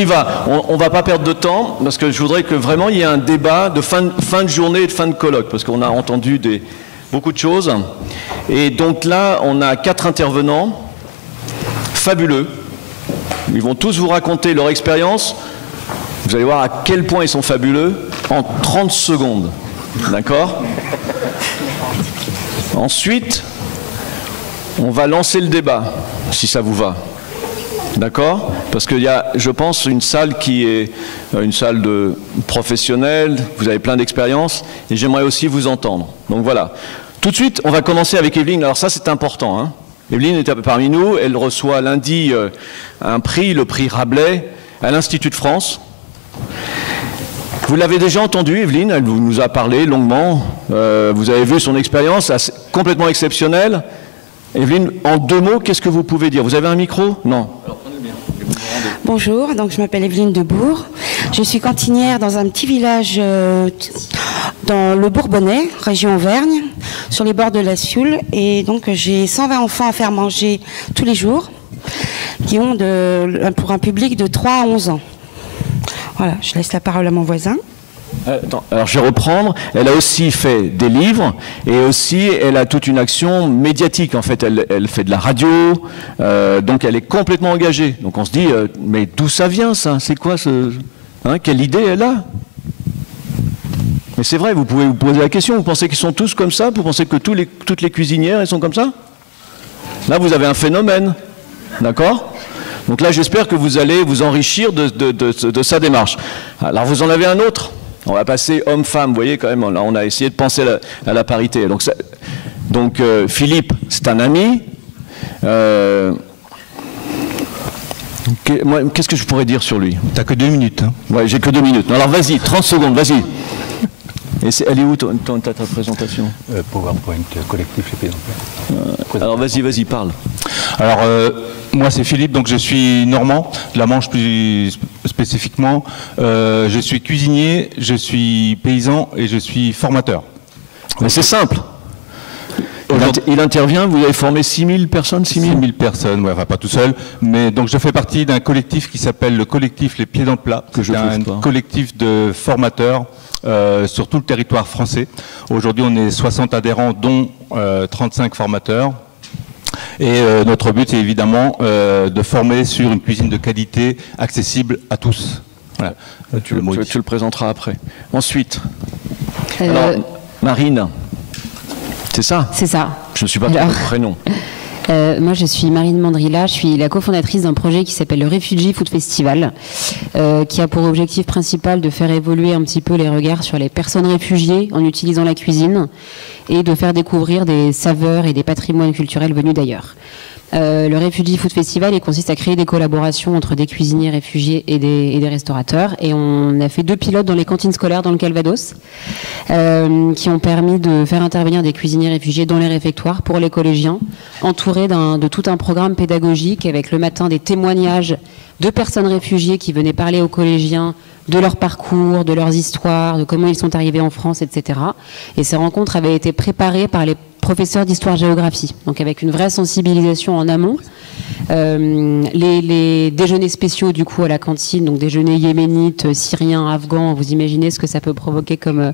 y va. On va pas perdre de temps, parce que je voudrais que vraiment il y ait un débat de fin de journée et de fin de colloque, parce qu'on a entendu beaucoup de choses. Et donc là, on a 4 intervenants fabuleux. Ils vont tous vous raconter leur expérience. Vous allez voir à quel point ils sont fabuleux en 30 secondes. D'accord ? Ensuite, on va lancer le débat, si ça vous va. D'accord ? Parce qu'il y a, je pense, une salle qui est une salle de professionnels, vous avez plein d'expérience, et j'aimerais aussi vous entendre. Donc voilà. Tout de suite, on va commencer avec Evelyne. Alors ça, c'est important. Hein. Evelyne est parmi nous, elle reçoit lundi un prix, le prix Rabelais, à l'Institut de France. Vous l'avez déjà entendu, Evelyne, elle nous a parlé longuement. Vous avez vu son expérience, complètement exceptionnelle. Evelyne, en 2 mots, qu'est-ce que vous pouvez dire? Vous avez un micro? Non. Bonjour, donc je m'appelle Evelyne Debourg. Je suis cantinière dans un petit village dans le Bourbonnais, région Auvergne, sur les bords de la Sioule. Et donc j'ai 120 enfants à faire manger tous les jours, qui ont pour un public de 3 à 11 ans. Voilà, je laisse la parole à mon voisin. Attends, alors je vais reprendre. Elle a aussi fait des livres et aussi elle a toute une action médiatique. En fait, elle fait de la radio, donc elle est complètement engagée. Donc on se dit, mais d'où ça vient ça? C'est quoi ce... Hein, quelle idée elle a? Mais c'est vrai, vous pouvez vous poser la question. Vous pensez qu'ils sont tous comme ça? Vous pensez que toutes les cuisinières, elles sont comme ça? Là, vous avez un phénomène. D'accord? Donc là, j'espère que vous allez vous enrichir de sa démarche. Alors, vous en avez un autre. On va passer homme-femme. Vous voyez, quand même, là, on a essayé de penser à la parité. Donc Philippe, c'est un ami. Qu'est-ce que je pourrais dire sur lui? T'as que 2 minutes. Hein. Ouais, j'ai que 2 minutes. Alors, vas-y, 30 secondes, vas-y. Et elle est où ta présentation? PowerPoint, collectif les Pieds. Alors vas-y, parle. Alors moi c'est Philippe, donc je suis normand, de la Manche plus spécifiquement. Je suis cuisinier, je suis paysan et je suis formateur. Mais c'est simple. Il intervient, vous avez formé 6000 personnes 6000 personnes, ouais, enfin pas tout seul, mais donc je fais partie d'un collectif qui s'appelle le collectif Les Pieds dans le Plat. C'est un collectif de formateurs sur tout le territoire français. Aujourd'hui on est 60 adhérents dont 35 formateurs. Et notre but est évidemment de former sur une cuisine de qualité accessible à tous. Voilà. Tu le présenteras après. Ensuite, alors, Marine. C'est ça? C'est ça. Je ne suis pas ton prénom. Moi, je suis Marine Mandrilla, je suis la cofondatrice d'un projet qui s'appelle le Refugee Food Festival, qui a pour objectif principal de faire évoluer un petit peu les regards sur les personnes réfugiées en utilisant la cuisine et de faire découvrir des saveurs et des patrimoines culturels venus d'ailleurs. Le Refugee Food Festival, il consiste à créer des collaborations entre des cuisiniers réfugiés et des restaurateurs. Et on a fait 2 pilotes dans les cantines scolaires dans le Calvados, qui ont permis de faire intervenir des cuisiniers réfugiés dans les réfectoires pour les collégiens, entourés de tout un programme pédagogique avec le matin des témoignages de personnes réfugiées qui venaient parler aux collégiens de leur parcours, de leurs histoires, de comment ils sont arrivés en France, etc. Et ces rencontres avaient été préparées par les professeurs d'histoire-géographie, donc avec une vraie sensibilisation en amont. Les déjeuners spéciaux du coup à la cantine, donc déjeuners yéménites, syriens, afghans, vous imaginez ce que ça peut provoquer comme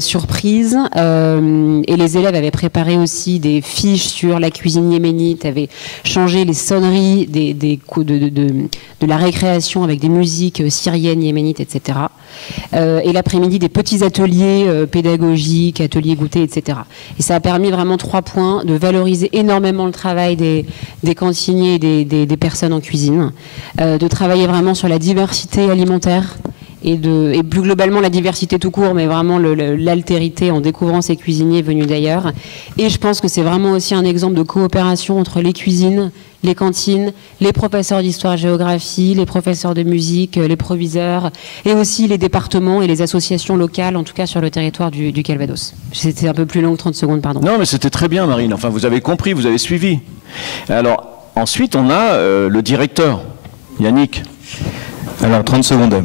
surprise. Et les élèves avaient préparé aussi des fiches sur la cuisine yéménite, avaient changé les sonneries de la récréation avec des musiques syriennes, yéménites, etc. Et l'après-midi des petits ateliers pédagogiques, ateliers goûter, etc. Et ça a permis vraiment 3 points: de valoriser énormément le travail des cantiniers et des personnes en cuisine, de travailler vraiment sur la diversité alimentaire et plus globalement la diversité tout court, mais vraiment l'altérité en découvrant ces cuisiniers venus d'ailleurs. Et je pense que c'est vraiment aussi un exemple de coopération entre les cuisines, les cantines, les professeurs d'histoire-géographie, les professeurs de musique, les proviseurs, et aussi les départements et les associations locales, en tout cas sur le territoire du Calvados. C'était un peu plus long que 30 secondes, pardon. Non, mais c'était très bien, Marine. Enfin, vous avez compris, vous avez suivi. Alors, ensuite, on a le directeur, Yannick. Alors, 30 secondes.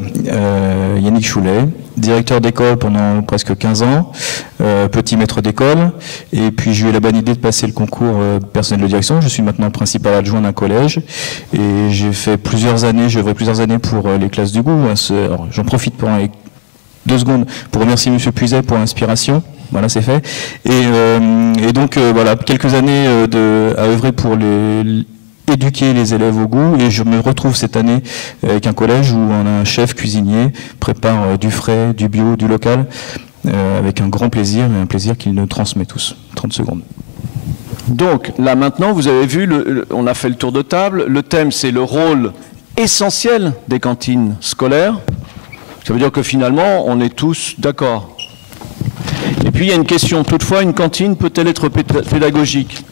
Yannick Choulet, directeur d'école pendant presque 15 ans, petit maître d'école, et puis j'ai eu la bonne idée de passer le concours personnel de direction. Je suis maintenant principal adjoint d'un collège, et j'ai fait plusieurs années pour les classes du goût. J'en profite pour 2 secondes pour remercier M. Puiset pour l'inspiration. Voilà, c'est fait. Et donc, voilà, quelques années à œuvrer pour éduquer les élèves au goût, et je me retrouve cette année avec un collège où un chef cuisinier prépare du frais, du bio, du local, avec un grand plaisir, et un plaisir qu'il nous transmet tous. 30 secondes. Donc là maintenant, vous avez vu, on a fait le tour de table, le thème c'est le rôle essentiel des cantines scolaires. Ça veut dire que finalement, on est tous d'accord. Et puis il y a une question, toutefois, une cantine peut-elle être pédagogique?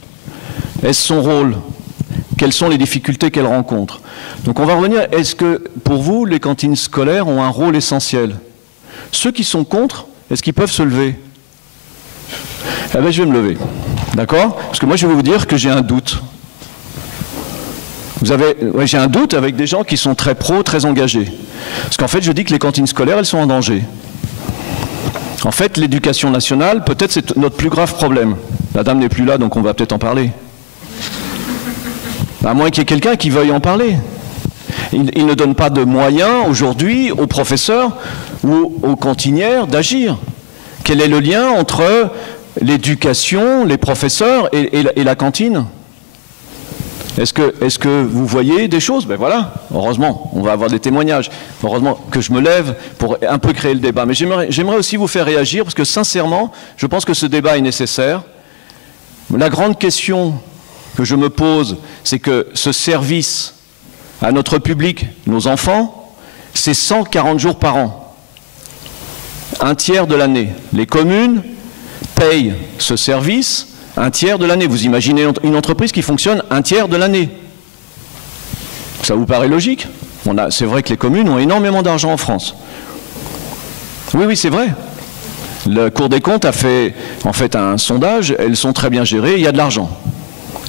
Est-ce son rôle? Quelles sont les difficultés qu'elle rencontre? Donc on va revenir, est-ce que pour vous, les cantines scolaires ont un rôle essentiel? Ceux qui sont contre, est-ce qu'ils peuvent se lever? Eh bien je vais me lever, d'accord? Parce que moi je vais vous dire que j'ai un doute. J'ai un doute avec des gens qui sont très pros, très engagés. Parce qu'en fait je dis que les cantines scolaires, elles sont en danger. En fait, l'éducation nationale, peut-être c'est notre plus grave problème. La dame n'est plus là, donc on va peut-être en parler. À moins qu'il y ait quelqu'un qui veuille en parler. Il ne donne pas de moyens aujourd'hui aux professeurs ou aux cantinières d'agir. Quel est le lien entre l'éducation, les professeurs et la cantine? Est-ce que vous voyez des choses? Ben voilà, heureusement, on va avoir des témoignages. Heureusement que je me lève pour un peu créer le débat. Mais j'aimerais aussi vous faire réagir, parce que sincèrement, je pense que ce débat est nécessaire. La grande question que je me pose, c'est que ce service à notre public, nos enfants, c'est 140 jours par an. Un tiers de l'année. Les communes payent ce service un tiers de l'année. Vous imaginez une entreprise qui fonctionne un tiers de l'année. Ça vous paraît logique? C'est vrai que les communes ont énormément d'argent en France. Oui, c'est vrai. La Cour des comptes a fait en fait un sondage, elles sont très bien gérées, il y a de l'argent.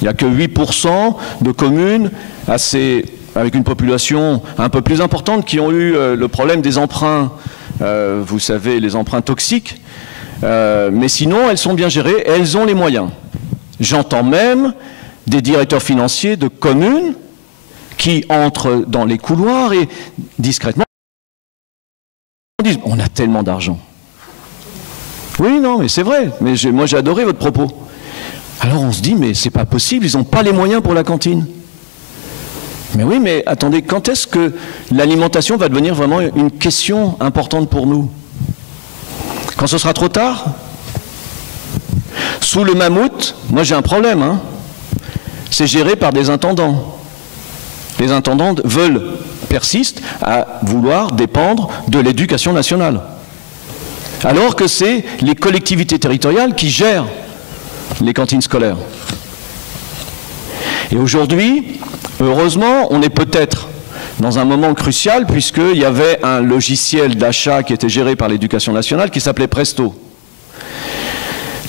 Il n'y a que 8% de communes avec une population un peu plus importante qui ont eu le problème des emprunts, vous savez, les emprunts toxiques. Mais sinon, elles sont bien gérées et elles ont les moyens. J'entends même des directeurs financiers de communes qui entrent dans les couloirs et discrètement disent « on a tellement d'argent ». Oui, non, mais c'est vrai. Mais moi, j'ai adoré votre propos. Alors on se dit « mais c'est pas possible, ils n'ont pas les moyens pour la cantine ». Mais oui, mais attendez, quand est-ce que l'alimentation va devenir vraiment une question importante pour nous? Quand ce sera trop tard? Sous le mammouth, moi j'ai un problème, hein. C'est géré par des intendants. Les intendants persistent à vouloir dépendre de l'éducation nationale. Alors que c'est les collectivités territoriales qui gèrent les cantines scolaires. Et aujourd'hui, heureusement, on est peut-être dans un moment crucial, puisqu'il y avait un logiciel d'achat qui était géré par l'éducation nationale qui s'appelait Presto.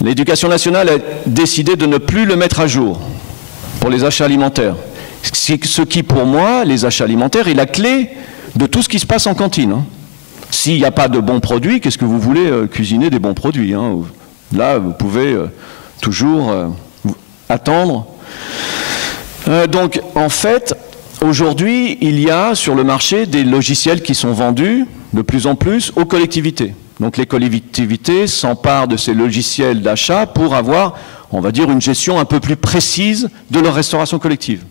L'éducation nationale a décidé de ne plus le mettre à jour pour les achats alimentaires. Ce qui, pour moi, les achats alimentaires, est la clé de tout ce qui se passe en cantine. Hein. S'il n'y a pas de bons produits, qu'est-ce que vous voulez cuisiner des bons produits, hein. Là, vous pouvez toujours attendre. Donc, en fait, aujourd'hui, il y a sur le marché des logiciels qui sont vendus de plus en plus aux collectivités. Donc les collectivités s'emparent de ces logiciels d'achat pour avoir, on va dire, une gestion un peu plus précise de leur restauration collective.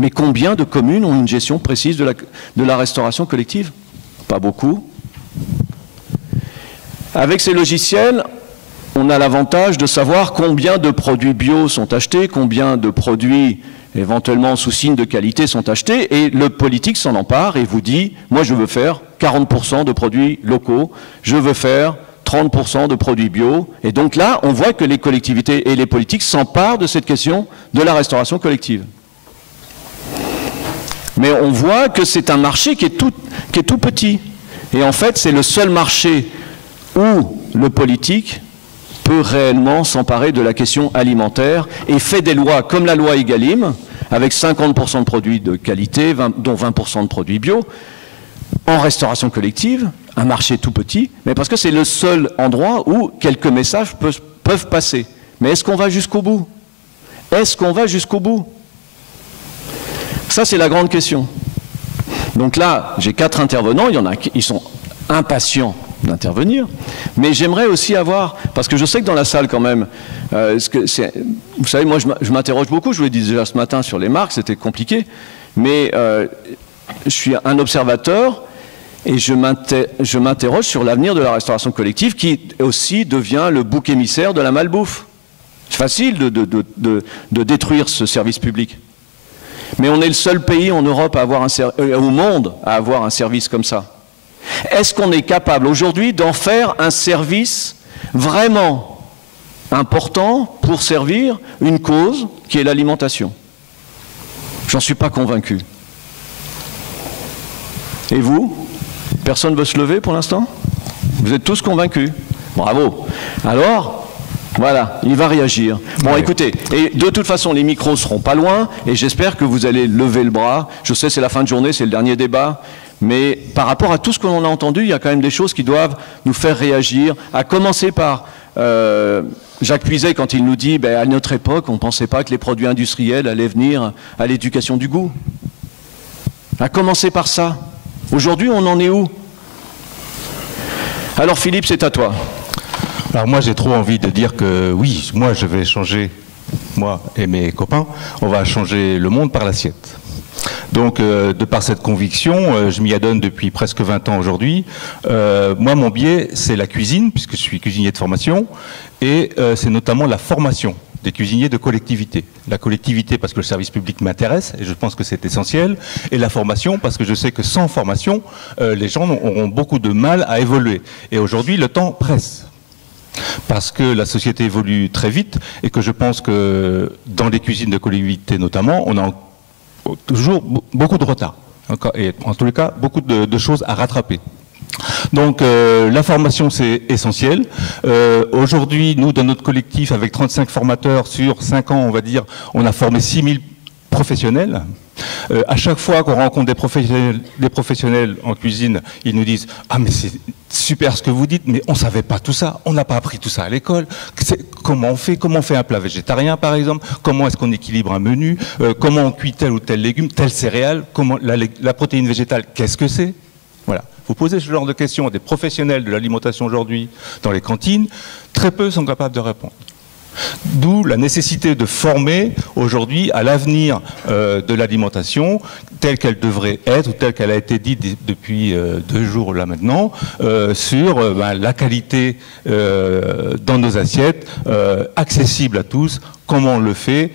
Mais combien de communes ont une gestion précise de la restauration collective? Pas beaucoup. Avec ces logiciels, on a l'avantage de savoir combien de produits bio sont achetés, combien de produits éventuellement sous signe de qualité sont achetés, et le politique s'en empare et vous dit « moi je veux faire 40% de produits locaux, je veux faire 30% de produits bio ». Et donc là, on voit que les collectivités et les politiques s'emparent de cette question de la restauration collective. Mais on voit que c'est un marché qui est tout petit. Et en fait, c'est le seul marché où le politique peut réellement s'emparer de la question alimentaire et fait des lois comme la loi Egalim, avec 50% de produits de qualité, dont 20% de produits bio. en restauration collective, un marché tout petit, mais parce que c'est le seul endroit où quelques messages peuvent passer. Mais est-ce qu'on va jusqu'au bout? Est-ce qu'on va jusqu'au bout? Ça, c'est la grande question. Donc là, j'ai 4 intervenants, il y en a qui sont impatients d'intervenir, mais j'aimerais aussi avoir, parce que je sais que dans la salle quand même, vous savez, moi je m'interroge beaucoup, je vous l'ai dit déjà ce matin sur les marques, c'était compliqué, mais je suis un observateur et je m'interroge sur l'avenir de la restauration collective qui aussi devient le bouc émissaire de la malbouffe. C'est facile de détruire ce service public. Mais on est le seul pays en Europe à avoir au monde à avoir un service comme ça. Est-ce qu'on est capable aujourd'hui d'en faire un service vraiment important pour servir une cause qui est l'alimentation? J'en suis pas convaincu. Et vous? Personne ne veut se lever pour l'instant? Vous êtes tous convaincus? Bravo. Alors, voilà, il va réagir. Bon, écoutez, et de toute façon, les micros seront pas loin, et j'espère que vous allez lever le bras. Je sais, c'est la fin de journée, c'est le dernier débat, mais par rapport à tout ce qu'on a entendu, il y a quand même des choses qui doivent nous faire réagir, à commencer par Jacques Puiset, quand il nous dit, ben, à notre époque, on ne pensait pas que les produits industriels allaient venir à l'éducation du goût. À commencer par ça. Aujourd'hui, on en est où? Alors Philippe, c'est à toi. Alors moi j'ai trop envie de dire que oui, moi je vais changer, moi et mes copains, on va changer le monde par l'assiette. Donc de par cette conviction, je m'y adonne depuis presque 20 ans aujourd'hui. Moi mon biais c'est la cuisine, puisque je suis cuisinier de formation, et c'est notamment la formation des cuisiniers de collectivité. La collectivité parce que le service public m'intéresse, et je pense que c'est essentiel, et la formation parce que je sais que sans formation, les gens auront beaucoup de mal à évoluer. Et aujourd'hui le temps presse. Parce que la société évolue très vite et que je pense que dans les cuisines de collectivité notamment, on a toujours beaucoup de retard. Et en tous les cas, beaucoup de choses à rattraper. Donc la formation c'est essentiel. Aujourd'hui, nous dans notre collectif avec 35 formateurs sur 5 ans, on va dire, on a formé 6000 professionnels. À chaque fois qu'on rencontre des professionnels en cuisine, ils nous disent « Ah mais c'est super ce que vous dites, mais on ne savait pas tout ça, on n'a pas appris tout ça à l'école. Comment on fait un plat végétarien par exemple? Comment est-ce qu'on équilibre un menu? Comment on cuit tel ou tel légume, telle céréale? Comment la protéine végétale, qu'est-ce que c'est ?» Voilà. Vous posez ce genre de questions à des professionnels de l'alimentation aujourd'hui dans les cantines, très peu sont capables de répondre. D'où la nécessité de former aujourd'hui à l'avenir de l'alimentation telle qu'elle devrait être ou telle qu'elle a été dite depuis 2 jours là maintenant sur la qualité dans nos assiettes, accessible à tous, comment on le fait.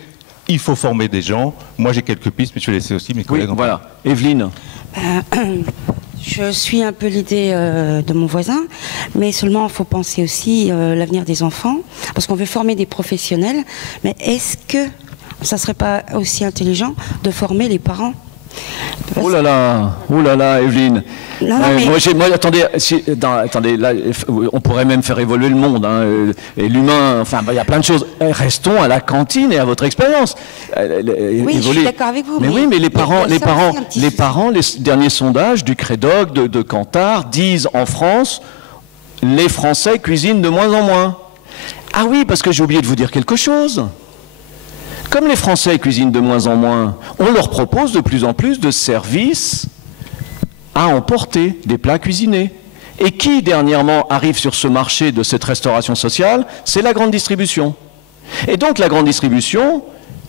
Il faut former des gens. Moi j'ai quelques pistes, mais je vais laisser aussi mes collègues. Oui, voilà. Evelyne. Je suis un peu l'idée de mon voisin, mais seulement il faut penser aussi l'avenir des enfants, parce qu'on veut former des professionnels, mais est-ce que ça ne serait pas aussi intelligent de former les parents? Oh là là, Evelyne. Non, mais... moi, attendez, attendez, là, on pourrait même faire évoluer le monde, hein, et l'humain, enfin, il y a plein de choses. Restons à la cantine et à votre expérience. Oui, je suis d'accord avec vous. Mais oui, mais les parents, les derniers sondages du Crédoc, de Kantar, disent en France, les Français cuisinent de moins en moins. Ah oui, parce que j'ai oublié de vous dire quelque chose. Comme les Français cuisinent de moins en moins, on leur propose de plus en plus de services à emporter, des plats cuisinés. Et qui, dernièrement, arrive sur ce marché de cette restauration sociale? C'est la grande distribution. Et donc, la grande distribution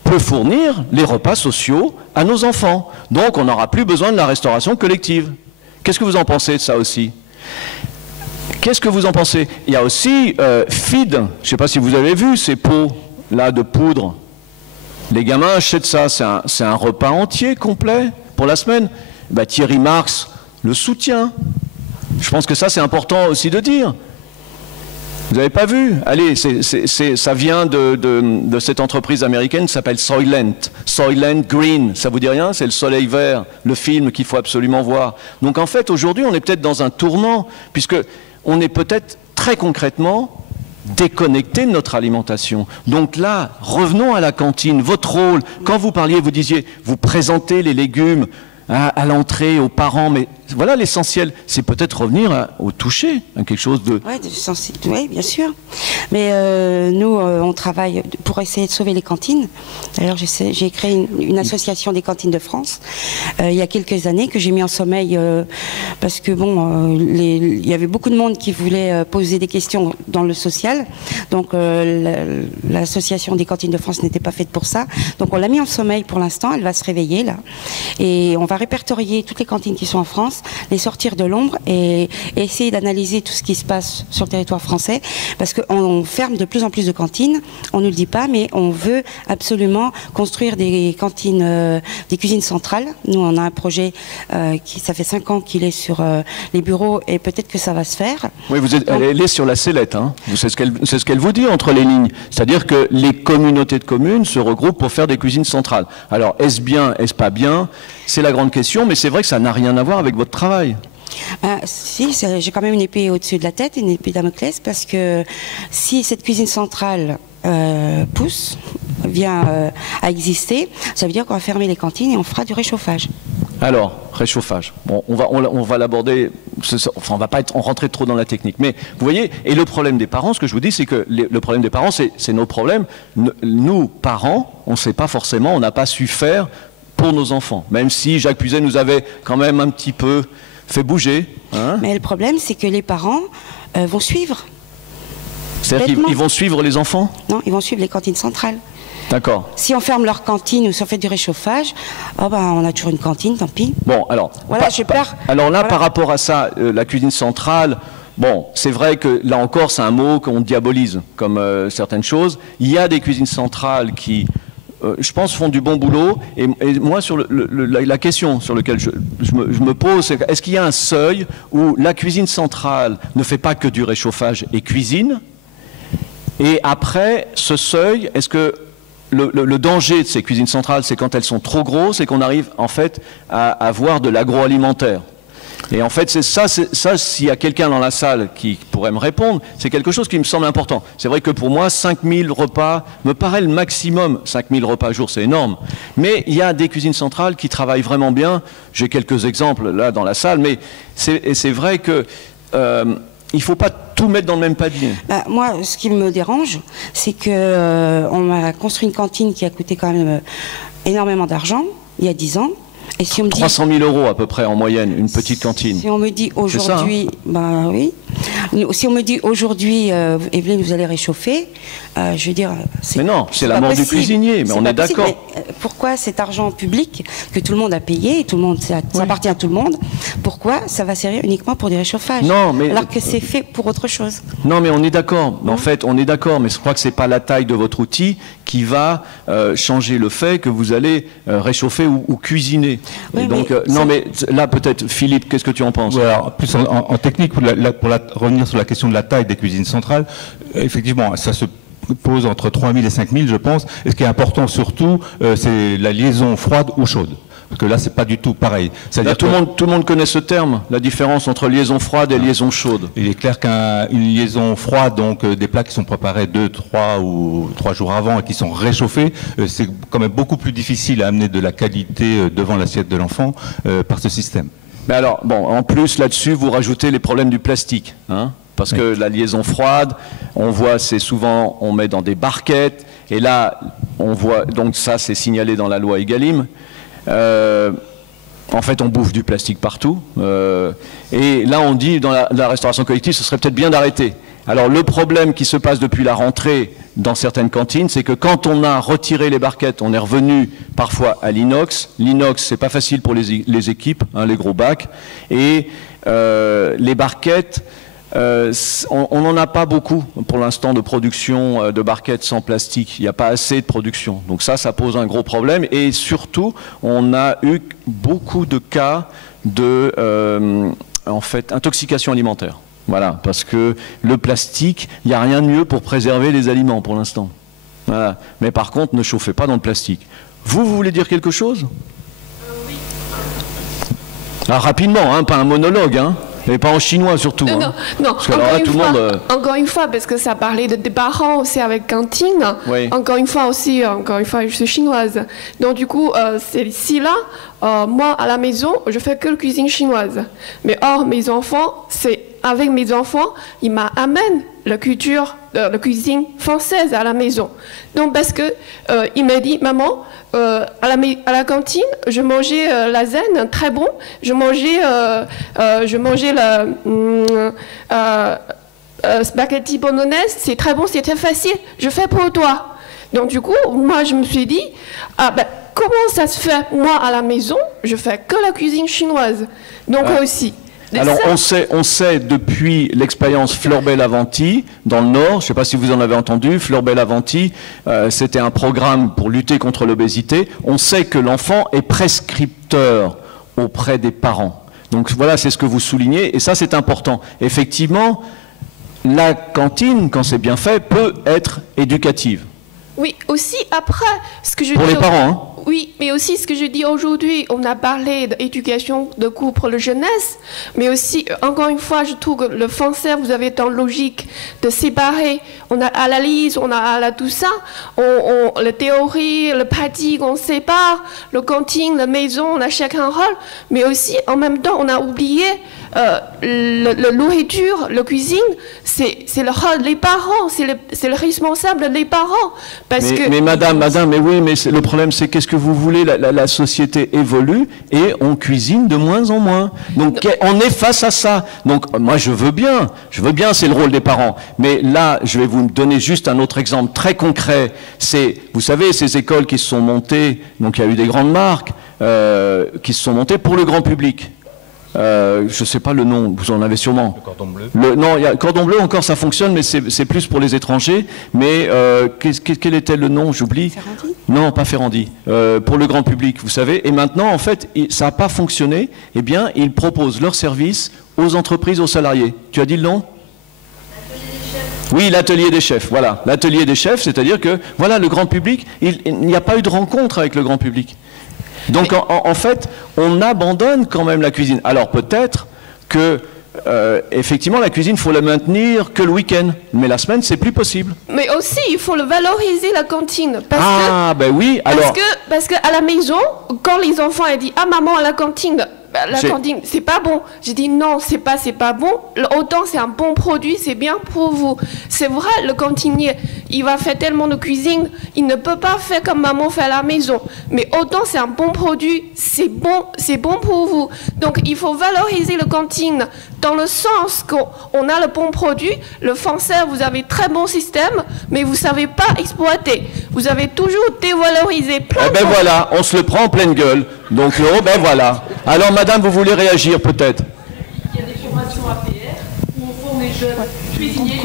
peut fournir les repas sociaux à nos enfants. Donc, on n'aura plus besoin de la restauration collective. Qu'est-ce que vous en pensez de ça aussi? Qu'est-ce que vous en pensez? Il y a aussi Feed. Je ne sais pas si vous avez vu ces pots-là de poudre. Les gamins achètent ça, c'est un repas entier, complet, pour la semaine. Bah, Thierry Marx le soutient. Je pense que ça, c'est important aussi de dire. Vous n'avez pas vu? Allez, ça vient de cette entreprise américaine qui s'appelle Soylent. Soylent Green, ça vous dit rien? C'est le soleil vert, le film qu'il faut absolument voir. Donc en fait, aujourd'hui, on est peut-être dans un tournant, puisque on est peut-être très concrètement déconnecter de notre alimentation. Donc là, revenons à la cantine, votre rôle. Quand vous parliez, vous disiez, vous présentez les légumes à l'entrée aux parents, mais voilà l'essentiel. C'est peut-être revenir au toucher, à quelque chose de... Oui, bien sûr. Mais nous, on travaille pour essayer de sauver les cantines. D'ailleurs, j'ai créé une association des cantines de France il y a quelques années que j'ai mis en sommeil parce que bon, il y avait beaucoup de monde qui voulait poser des questions dans le social. Donc l'association des cantines de France n'était pas faite pour ça. Donc on l'a mis en sommeil pour l'instant. Elle va se réveiller là. Et on va répertorier toutes les cantines qui sont en France, les sortir de l'ombre et essayer d'analyser tout ce qui se passe sur le territoire français. Parce qu'on ferme de plus en plus de cantines. On ne le dit pas, mais on veut absolument construire des cantines, des cuisines centrales. Nous, on a un projet ça fait 5 ans qu'il est sur les bureaux et peut-être que ça va se faire. Oui, elle est sur la sellette. Hein. C'est ce qu'elle vous dit entre les lignes. C'est-à-dire que les communautés de communes se regroupent pour faire des cuisines centrales. Alors, est-ce bien, est-ce pas bien? C'est la grande question, mais c'est vrai que ça n'a rien à voir avec votre travail. Si, j'ai quand même une épée au-dessus de la tête, une épée Damoclès, parce que si cette cuisine centrale vient à exister, ça veut dire qu'on va fermer les cantines et on fera du réchauffage. Alors, réchauffage. Bon, on va l'aborder, enfin on va pas rentrer trop dans la technique. Mais vous voyez, et le problème des parents, ce que je vous dis, c'est que le problème des parents, c'est nos problèmes. Nous, parents, on ne sait pas forcément, on n'a pas su faire pour nos enfants. Même si Jacques Puiset nous avait quand même un petit peu fait bouger. Hein. Mais le problème, c'est que les parents vont suivre. C'est-à-dire qu'ils vont suivre les enfants? Non, ils vont suivre les cantines centrales. D'accord. Si on ferme leur cantine ou si on fait du réchauffage, on a toujours une cantine, tant pis. Bon, alors, voilà, j'ai peur. Alors là, par rapport à ça, la cuisine centrale, bon, c'est vrai que là encore, c'est un mot qu'on diabolise, comme certaines choses. Il y a des cuisines centrales qui, je pense, font du bon boulot. Et moi, sur la question sur laquelle je me pose, c'est est-ce qu'il y a un seuil où la cuisine centrale ne fait pas que du réchauffage et cuisine? Et après, ce seuil, est-ce que le danger de ces cuisines centrales, c'est quand elles sont trop grosses et qu'on arrive en fait à avoir de l'agroalimentaire. Et en fait, c'est ça, s'il y a quelqu'un dans la salle qui pourrait me répondre, c'est quelque chose qui me semble important. C'est vrai que pour moi, 5000 repas me paraît le maximum. 5000 repas à jour, c'est énorme. Mais il y a des cuisines centrales qui travaillent vraiment bien. J'ai quelques exemples là dans la salle, mais c'est vrai que il ne faut pas tout mettre dans le même panier. Moi, ce qui me dérange, c'est qu'on m'a construit une cantine qui a coûté quand même énormément d'argent, il y a 10 ans. Et si on me dit, 300 000 € à peu près en moyenne, une petite cantine. Si on me dit aujourd'hui, oui. Si on me dit aujourd'hui, Evelyne, vous allez réchauffer, je veux dire. Mais non, c'est la mort du cuisinier, mais on est d'accord. Pourquoi cet argent public que tout le monde a payé, ça appartient à tout le monde, pourquoi ça va servir uniquement pour du réchauffage? Non, mais alors que c'est fait pour autre chose. Non, mais on est d'accord. En fait, on est d'accord, mais je crois que c'est pas la taille de votre outil qui va changer le fait que vous allez réchauffer ou cuisiner. Oui, et donc, mais là peut-être, Philippe, qu'est-ce que tu en penses? Ouais, alors, plus en technique, pour revenir sur la question de la taille des cuisines centrales, effectivement, ça se pose entre 3000 et 5000, je pense. Et ce qui est important surtout, c'est la liaison froide ou chaude. Parce que là, c'est pas du tout pareil. Là, tout le monde connaît ce terme, la différence entre liaison froide et liaison chaude. Il est clair qu'une liaison froide, donc des plats qui sont préparés 2, 3 ou 3 jours avant et qui sont réchauffés, c'est quand même beaucoup plus difficile à amener de la qualité devant l'assiette de l'enfant par ce système. Mais alors, bon, en plus, là-dessus, vous rajoutez les problèmes du plastique, hein, parce que la liaison froide, on voit, c'est souvent, on met dans des barquettes, et là, on voit, donc ça, c'est signalé dans la loi Egalim. En fait, on bouffe du plastique partout. Et là, on dit, dans la restauration collective, ce serait peut-être bien d'arrêter. Alors, le problème qui se passe depuis la rentrée dans certaines cantines, c'est que quand on a retiré les barquettes, on est revenu parfois à l'inox. L'inox, c'est pas facile pour les équipes, hein, les gros bacs. Et les barquettes, on n'en a pas beaucoup pour l'instant de production de barquettes sans plastique. Il n'y a pas assez de production. Donc ça pose un gros problème. Et surtout, on a eu beaucoup de cas de en fait, intoxication alimentaire. Voilà, parce que le plastique, il n'y a rien de mieux pour préserver les aliments pour l'instant. Voilà. Mais par contre, ne chauffez pas dans le plastique. Vous voulez dire quelque chose? Oui. Ah, rapidement, hein, pas un monologue, hein. Mais pas en chinois surtout. Non, hein. non. Parce que alors là, tout le monde. Encore une fois, parce que ça parlait des parents aussi avec cantine. Oui. Encore une fois, je suis chinoise. Donc du coup, c'est ici-là, moi à la maison, je fais que la cuisine chinoise. Mais mes enfants, avec mes enfants, ils m'amènent la culture, la cuisine française à la maison. Donc parce que il m'a dit, maman, à la cantine, je mangeais la zen, très bon. Je mangeais spaghetti bolognaise, c'est très bon, c'était facile. Je fais pour toi. Donc du coup, moi je me suis dit, comment ça se fait? Moi à la maison, je fais que la cuisine chinoise. Donc aussi. Alors on sait depuis l'expérience Fleur-Bel-Avanti dans le Nord, je ne sais pas si vous en avez entendu, Fleur-Bel-Avanti, c'était un programme pour lutter contre l'obésité. On sait que l'enfant est prescripteur auprès des parents. Donc voilà, c'est ce que vous soulignez, et ça c'est important. Effectivement, la cantine, quand c'est bien fait, peut être éducative. Oui, aussi après, ce que je pour dis... les parents, hein. Oui, mais aussi ce que je dis aujourd'hui, on a parlé d'éducation de cours pour la jeunesse, mais aussi, encore une fois, je trouve que le français, vous avez dans logique de séparer. On a à la lise, on a à la tout ça, la théorie, le pratique, on sépare, le cantine, la maison, on a chacun un rôle, mais aussi, en même temps, on a oublié la nourriture, la cuisine, c'est le rôle des parents, c'est le responsable des parents. Mais madame, mais oui, mais le problème, c'est qu'est-ce que vous voulez, la société évolue et on cuisine de moins en moins. Donc on est face à ça. Donc moi je veux bien, c'est le rôle des parents. Mais là, je vais vous donner juste un autre exemple très concret. C'est, vous savez, ces écoles qui se sont montées, donc il y a eu des grandes marques qui se sont montées pour le grand public. Je ne sais pas le nom, vous en avez sûrement. Le cordon bleu. Non, il y a cordon bleu encore, ça fonctionne, mais c'est plus pour les étrangers. Mais quel était le nom, j'oublie. Ferrandi ? Non, pas Ferrandi. Pour le grand public, vous savez. Et maintenant, en fait, ça n'a pas fonctionné. Eh bien, ils proposent leurs services aux entreprises, aux salariés. Tu as dit le nom ? Oui, l'atelier des chefs, voilà. L'atelier des chefs, c'est-à-dire que, voilà, le grand public, il n'y a pas eu de rencontre avec le grand public. Donc en fait, on abandonne quand même la cuisine. Alors peut-être que effectivement la cuisine, il faut la maintenir que le week-end, mais la semaine c'est plus possible. Mais aussi, il faut le valoriser la cantine. Ben oui. Alors parce que à la maison, quand les enfants ont dit maman à la cantine. Cantine, c'est pas bon. J'ai dit non, c'est pas bon. Autant c'est un bon produit, c'est bien pour vous. C'est vrai, le cantinier, il va faire tellement de cuisine, il ne peut pas faire comme maman fait à la maison. Mais autant c'est un bon produit, c'est bon pour vous. Donc il faut valoriser le cantine dans le sens qu'on a le bon produit. Le français, vous avez très bon système, mais vous savez pas exploiter. Vous avez toujours dévalorisé plein de choses. Voilà, on se le prend en pleine gueule. Donc voilà. Alors madame, vous voulez réagir peut-être? Il y a des formations APR où on forme les jeunes cuisiniers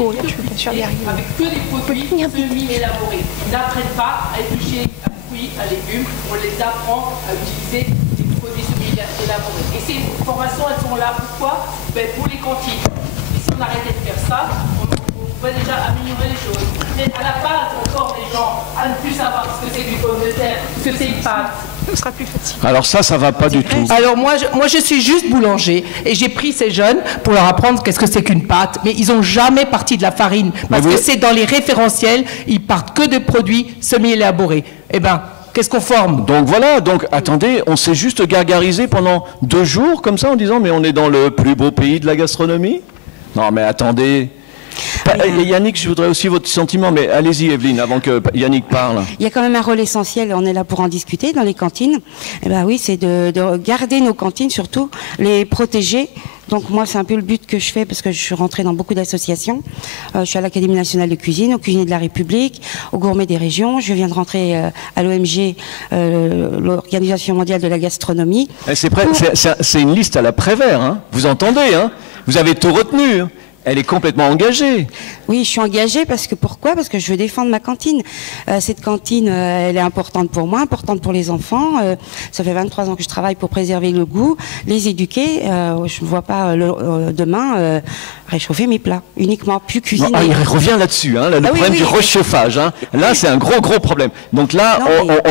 avec que des produits semi-élaborés. Ils n'apprennent pas à éplucher un fruit, un légume, on les apprend à utiliser des produits semi-élaborés. Et ces formations, elles sont là pourquoi? Pour les cantines. Et si on arrêtait de faire ça, on pourrait déjà améliorer les choses. Mais à la base, on forme les gens à ne plus savoir ce que c'est du pomme de terre, ce que c'est une pâte. Ce sera plus facile. Alors ça va pas du tout. Alors moi je suis juste boulanger et j'ai pris ces jeunes pour leur apprendre qu'est-ce que c'est qu'une pâte, mais ils n'ont jamais parti de la farine parce que c'est dans les référentiels, ils partent que de produits semi-élaborés. Eh ben, qu'est-ce qu'on forme? Donc voilà, attendez, on s'est juste gargarisé pendant 2 jours comme ça en disant mais on est dans le plus beau pays de la gastronomie? Non mais attendez. Yannick, je voudrais aussi votre sentiment, mais allez-y Evelyne, avant que Yannick parle. Il y a quand même un rôle essentiel, on est là pour en discuter dans les cantines. Eh ben oui, c'est de garder nos cantines, surtout les protéger. Donc moi, c'est un peu le but que je fais parce que je suis rentrée dans beaucoup d'associations. Je suis à l'Académie nationale de cuisine, au Cuisinier de la République, au Gourmet des régions. Je viens de rentrer à l'OMG, l'Organisation mondiale de la gastronomie. C'est une liste à la Prévert, hein. Vous entendez, hein? Vous avez tout retenu, hein. Elle est complètement engagée. Oui, je suis engagée pourquoi? Parce que je veux défendre ma cantine. Cette cantine, elle est importante pour moi, importante pour les enfants. Ça fait 23 ans que je travaille pour préserver le goût, les éduquer. Je ne vois pas demain réchauffer mes plats, uniquement, plus cuisiner. Non, il revient là-dessus, hein, le problème du rechauffage. Hein. Là, c'est un gros problème. Donc là,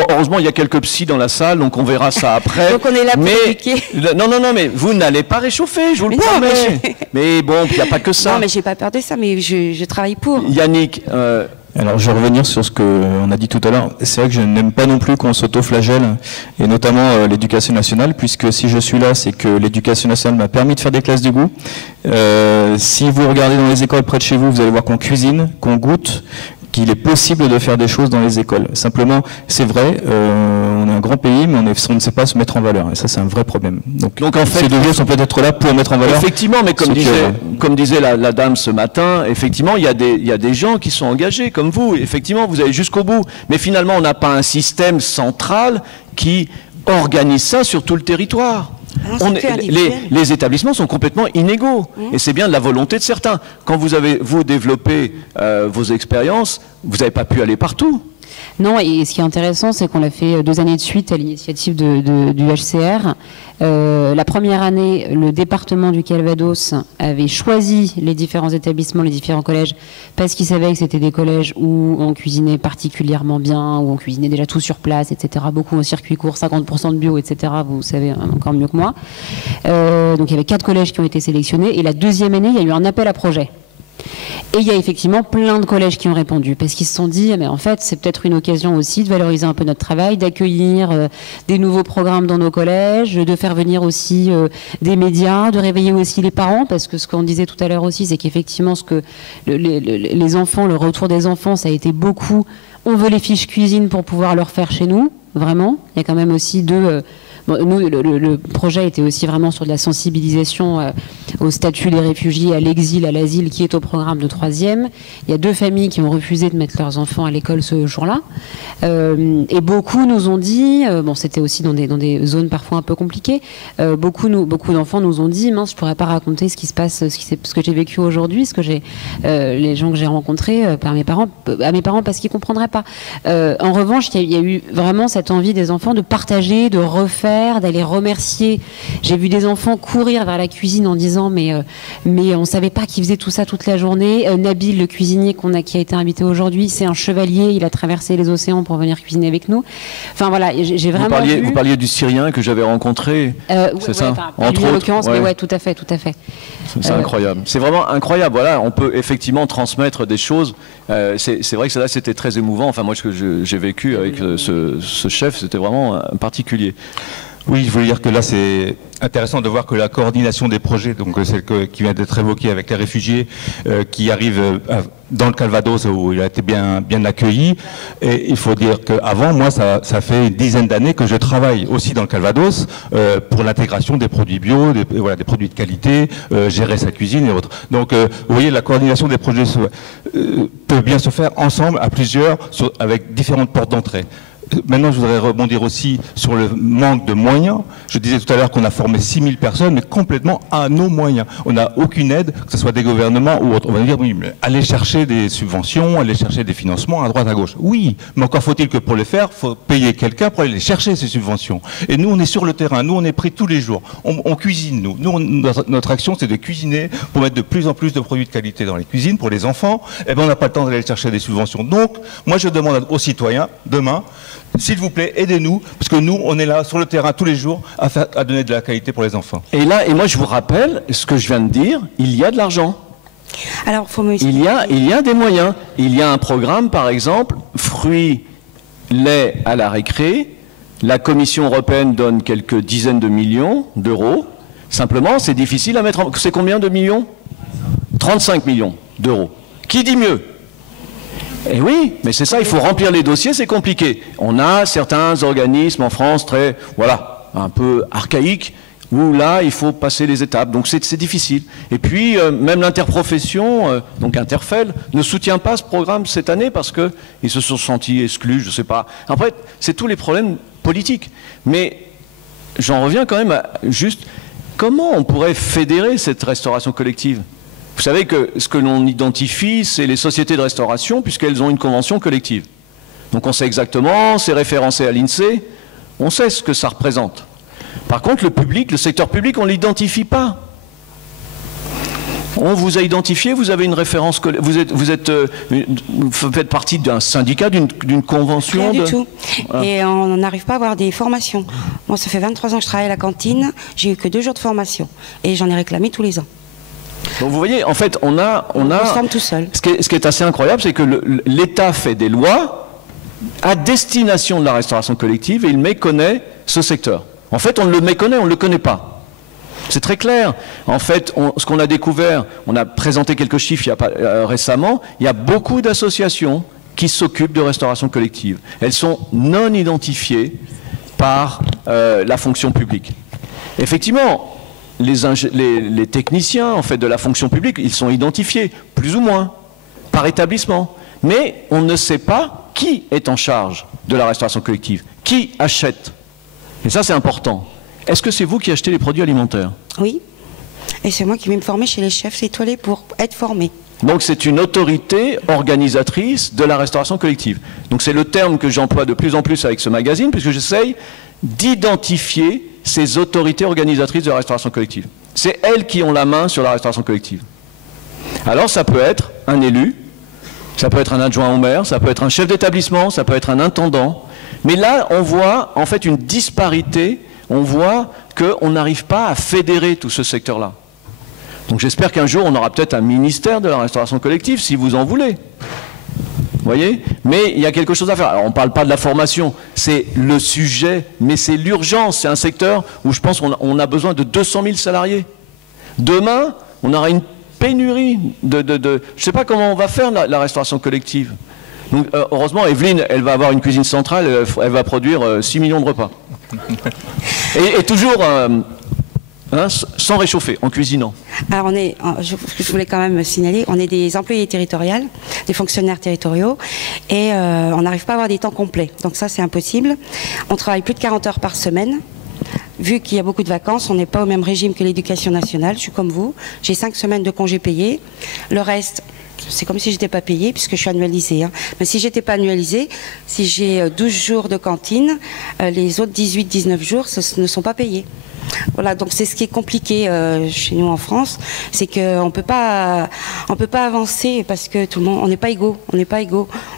heureusement, il y a quelques psys dans la salle, donc on verra ça après. Donc on est là pour éduquer. Non, mais vous n'allez pas réchauffer, je vous le promets. Mais bon, il n'y a pas que ça. Non, mais j'ai pas peur de ça, mais je travaille pour. Yannick, alors je vais revenir sur ce qu'on a dit tout à l'heure. C'est vrai que je n'aime pas non plus qu'on s'auto-flagelle, et notamment l'éducation nationale, puisque si je suis là, c'est que l'éducation nationale m'a permis de faire des classes du goût. Si vous regardez dans les écoles près de chez vous, vous allez voir qu'on cuisine, qu'on goûte, qu'il est possible de faire des choses dans les écoles. Simplement, c'est vrai, on est un grand pays, mais on ne sait pas se mettre en valeur. Et ça, c'est un vrai problème. Donc en fait, ces deux jours sont peut-être là pour mettre en valeur. Effectivement, mais comme disait la dame ce matin, effectivement, il y a des gens qui sont engagés, comme vous. Effectivement, vous allez jusqu'au bout. Mais finalement, on n'a pas un système central qui organise ça sur tout le territoire. Les établissements sont complètement inégaux et c'est bien de la volonté de certains. Quand vous avez développé vos expériences, vous n'avez pas pu aller partout. Non, et ce qui est intéressant, c'est qu'on l'a fait 2 années de suite à l'initiative du HCR. La première année, le département du Calvados avait choisi les différents établissements, les différents collèges, parce qu'ils savaient que c'était des collèges où on cuisinait particulièrement bien, où on cuisinait déjà tout sur place, etc. Beaucoup en circuit court, 50% de bio, etc. Vous savez encore mieux que moi. Donc il y avait 4 collèges qui ont été sélectionnés. Et la deuxième année, il y a eu un appel à projet. Et il y a effectivement plein de collèges qui ont répondu parce qu'ils se sont dit, mais en fait, c'est peut-être une occasion aussi de valoriser un peu notre travail, d'accueillir des nouveaux programmes dans nos collèges, de faire venir aussi des médias, de réveiller aussi les parents, parce que ce qu'on disait tout à l'heure aussi, c'est qu'effectivement, les enfants, le retour des enfants, ça a été beaucoup, on veut les fiches cuisine pour pouvoir leur faire chez nous, vraiment. Il y a quand même aussi nous, le projet était aussi vraiment sur de la sensibilisation au statut des réfugiés, à l'exil, à l'asile, qui est au programme de 3e. Il y a 2 familles qui ont refusé de mettre leurs enfants à l'école ce jour-là. Et beaucoup nous ont dit, c'était aussi dans des zones parfois un peu compliquées, beaucoup d'enfants nous ont dit, mince, je pourrais pas raconter ce qui se passe, ce que j'ai vécu aujourd'hui, les gens que j'ai rencontrés à mes parents parce qu'ils comprendraient pas. En revanche, il y a eu vraiment cette envie des enfants de partager, de refaire, d'aller remercier. J'ai vu des enfants courir vers la cuisine en disant mais on savait pas qu'il faisait tout ça toute la journée. Nabil, le cuisinier qui a été invité aujourd'hui, c'est un chevalier, il a traversé les océans pour venir cuisiner avec nous. Enfin voilà, j'ai vraiment vous parliez du Syrien que j'avais rencontré, c'est ça, entre autres, l'occurrence, mais ouais, tout à fait. C'est incroyable. C'est vraiment incroyable. Voilà, on peut effectivement transmettre des choses. C'est vrai que ça, c'était très émouvant. Enfin, moi, ce que j'ai vécu avec ce chef, c'était vraiment particulier. Oui, je voulais dire que là, c'est intéressant de voir que la coordination des projets, donc celle qui vient d'être évoquée avec les réfugiés qui arrivent dans le Calvados où il a été bien accueilli. Et il faut dire qu'avant, moi, ça fait une dizaine d'années que je travaille aussi dans le Calvados pour l'intégration des produits bio, des produits de qualité, gérer sa cuisine et autres. Donc, vous voyez, la coordination des projets peut bien se faire ensemble, à plusieurs, avec différentes portes d'entrée. Maintenant, je voudrais rebondir aussi sur le manque de moyens. Je disais tout à l'heure qu'on a formé 6000 personnes, mais complètement à nos moyens. On n'a aucune aide, que ce soit des gouvernements ou autres. On va dire, oui, mais allez chercher des subventions, allez chercher des financements à droite, à gauche. Oui, mais encore faut-il que pour les faire, il faut payer quelqu'un pour aller les chercher, ces subventions. Et nous, on est sur le terrain. Nous, on est pris tous les jours. On cuisine, nous. Notre action, c'est de cuisiner pour mettre de plus en plus de produits de qualité dans les cuisines pour les enfants. Eh bien, on n'a pas le temps d'aller chercher des subventions. Donc, moi, je demande aux citoyens, demain, s'il vous plaît, aidez-nous, parce que nous, on est là sur le terrain tous les jours à donner de la qualité pour les enfants. Et moi, je vous rappelle ce que je viens de dire, il y a de l'argent. Alors, faut me il y a des moyens. Il y a un programme, par exemple, fruits, lait à la récré. La Commission européenne donne quelques dizaines de millions d'euros. Simplement, c'est difficile à mettre en... C'est combien de millions? 35 millions d'euros. Qui dit mieux? Eh oui, mais c'est ça, il faut remplir les dossiers, c'est compliqué. On a certains organismes en France un peu archaïques, où là, il faut passer les étapes. Donc c'est difficile. Et puis, même l'interprofession, donc Interfel, ne soutient pas ce programme cette année parce qu'ils se sont sentis exclus, je ne sais pas. Après, c'est tous les problèmes politiques. Mais j'en reviens quand même à juste, comment on pourrait fédérer cette restauration collective ? Vous savez que ce que l'on identifie, c'est les sociétés de restauration, puisqu'elles ont une convention collective. Donc on sait exactement, c'est référencé à l'INSEE, on sait ce que ça représente. Par contre, le secteur public, on ne l'identifie pas. On vous a identifié, vous avez une référence, vous faites partie d'un syndicat, d'une convention? Rien du tout. Voilà. Et on n'arrive pas à avoir des formations. Moi, ça fait 23 ans que je travaille à la cantine, j'ai eu que 2 jours de formation. Et j'en ai réclamé tous les ans. Donc vous voyez, en fait, on se forme tout seul. Ce qui est assez incroyable, c'est que l'État fait des lois à destination de la restauration collective et il méconnaît ce secteur. En fait, on le méconnaît, on ne le connaît pas. C'est très clair. En fait, ce qu'on a découvert, on a présenté quelques chiffres récemment, il y a beaucoup d'associations qui s'occupent de restauration collective. Elles sont non identifiées par la fonction publique. Effectivement, les techniciens en fait, de la fonction publique, ils sont identifiés, plus ou moins, par établissement. Mais on ne sait pas qui est en charge de la restauration collective, qui achète. Et ça, c'est important. Est-ce que c'est vous qui achetez les produits alimentaires? Oui. Et c'est moi qui vais me former chez les chefs étoilés pour être formé. Donc c'est une autorité organisatrice de la restauration collective. Donc c'est le terme que j'emploie de plus en plus avec ce magazine, puisque j'essaye d'identifier ces autorités organisatrices de la restauration collective. C'est elles qui ont la main sur la restauration collective. Alors ça peut être un élu, ça peut être un adjoint au maire, ça peut être un chef d'établissement, ça peut être un intendant. Mais là, on voit en fait une disparité, on voit qu'on n'arrive pas à fédérer tout ce secteur-là. Donc j'espère qu'un jour, on aura peut-être un ministère de la restauration collective, si vous en voulez. Vous voyez? Mais il y a quelque chose à faire. Alors on ne parle pas de la formation, c'est le sujet, mais c'est l'urgence. C'est un secteur où je pense qu'on a besoin de 200 000 salariés. Demain, on aura une pénurie je ne sais pas comment on va faire la restauration collective. Donc, heureusement, Evelyne, elle va avoir une cuisine centrale, elle va produire 6 millions de repas. Et toujours sans réchauffer, en cuisinant. Alors je voulais quand même signaler, on est des employés territoriaux, des fonctionnaires territoriaux, et on n'arrive pas à avoir des temps complets. Donc ça, c'est impossible. On travaille plus de 40 heures par semaine. Vu qu'il y a beaucoup de vacances, on n'est pas au même régime que l'éducation nationale. Je suis comme vous, j'ai 5 semaines de congés payés. Le reste, c'est comme si je n'étais pas payée, puisque je suis annualisée. Hein. Mais si je n'étais pas annualisée, si j'ai 12 jours de cantine, les autres 18-19 jours ne sont pas payés. Voilà, donc c'est ce qui est compliqué chez nous en France, c'est qu'on ne peut pas avancer parce que tout le monde, on n'est pas égaux,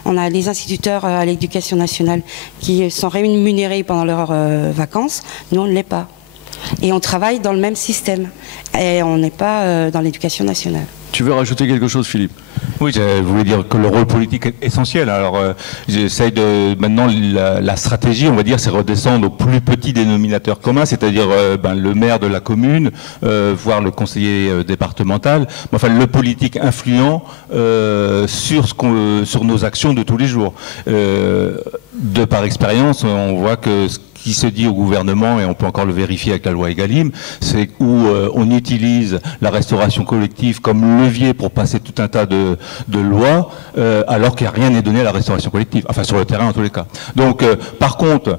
on a les instituteurs à l'éducation nationale qui sont rémunérés pendant leurs vacances, nous on ne l'est pas. Et on travaille dans le même système, et on n'est pas dans l'éducation nationale. Tu veux rajouter quelque chose, Philippe? Oui, je voulais dire que le rôle politique est essentiel. Alors, j'essaye de... Maintenant, la stratégie, on va dire, c'est redescendre au plus petit dénominateur commun, c'est-à-dire le maire de la commune, voire le conseiller départemental, enfin, le politique influent sur nos actions de tous les jours. De par expérience, on voit que ce qui se dit au gouvernement, et on peut encore le vérifier avec la loi Egalim, c'est où on utilise la restauration collective comme levier pour passer tout un tas de lois, alors qu'il n'y a rien n'est donné à la restauration collective, enfin sur le terrain en tous les cas. Donc par contre,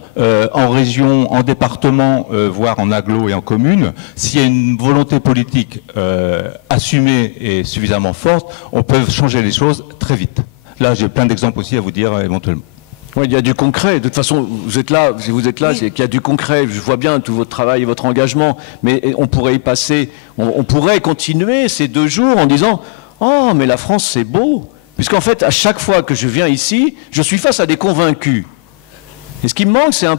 en région, en département, voire en agglo et en commune, s'il y a une volonté politique assumée et suffisamment forte, on peut changer les choses très vite. Là, j'ai plein d'exemples aussi à vous dire éventuellement. Oui, il y a du concret. De toute façon, vous êtes là, si vous êtes là, oui. C'est qu'il y a du concret. Je vois bien tout votre travail et votre engagement, mais on pourrait y passer, on pourrait continuer ces 2 jours en disant « Oh, mais la France, c'est beau !» Puisqu'en fait, à chaque fois que je viens ici, je suis face à des convaincus. Et ce qui me manque, c'est un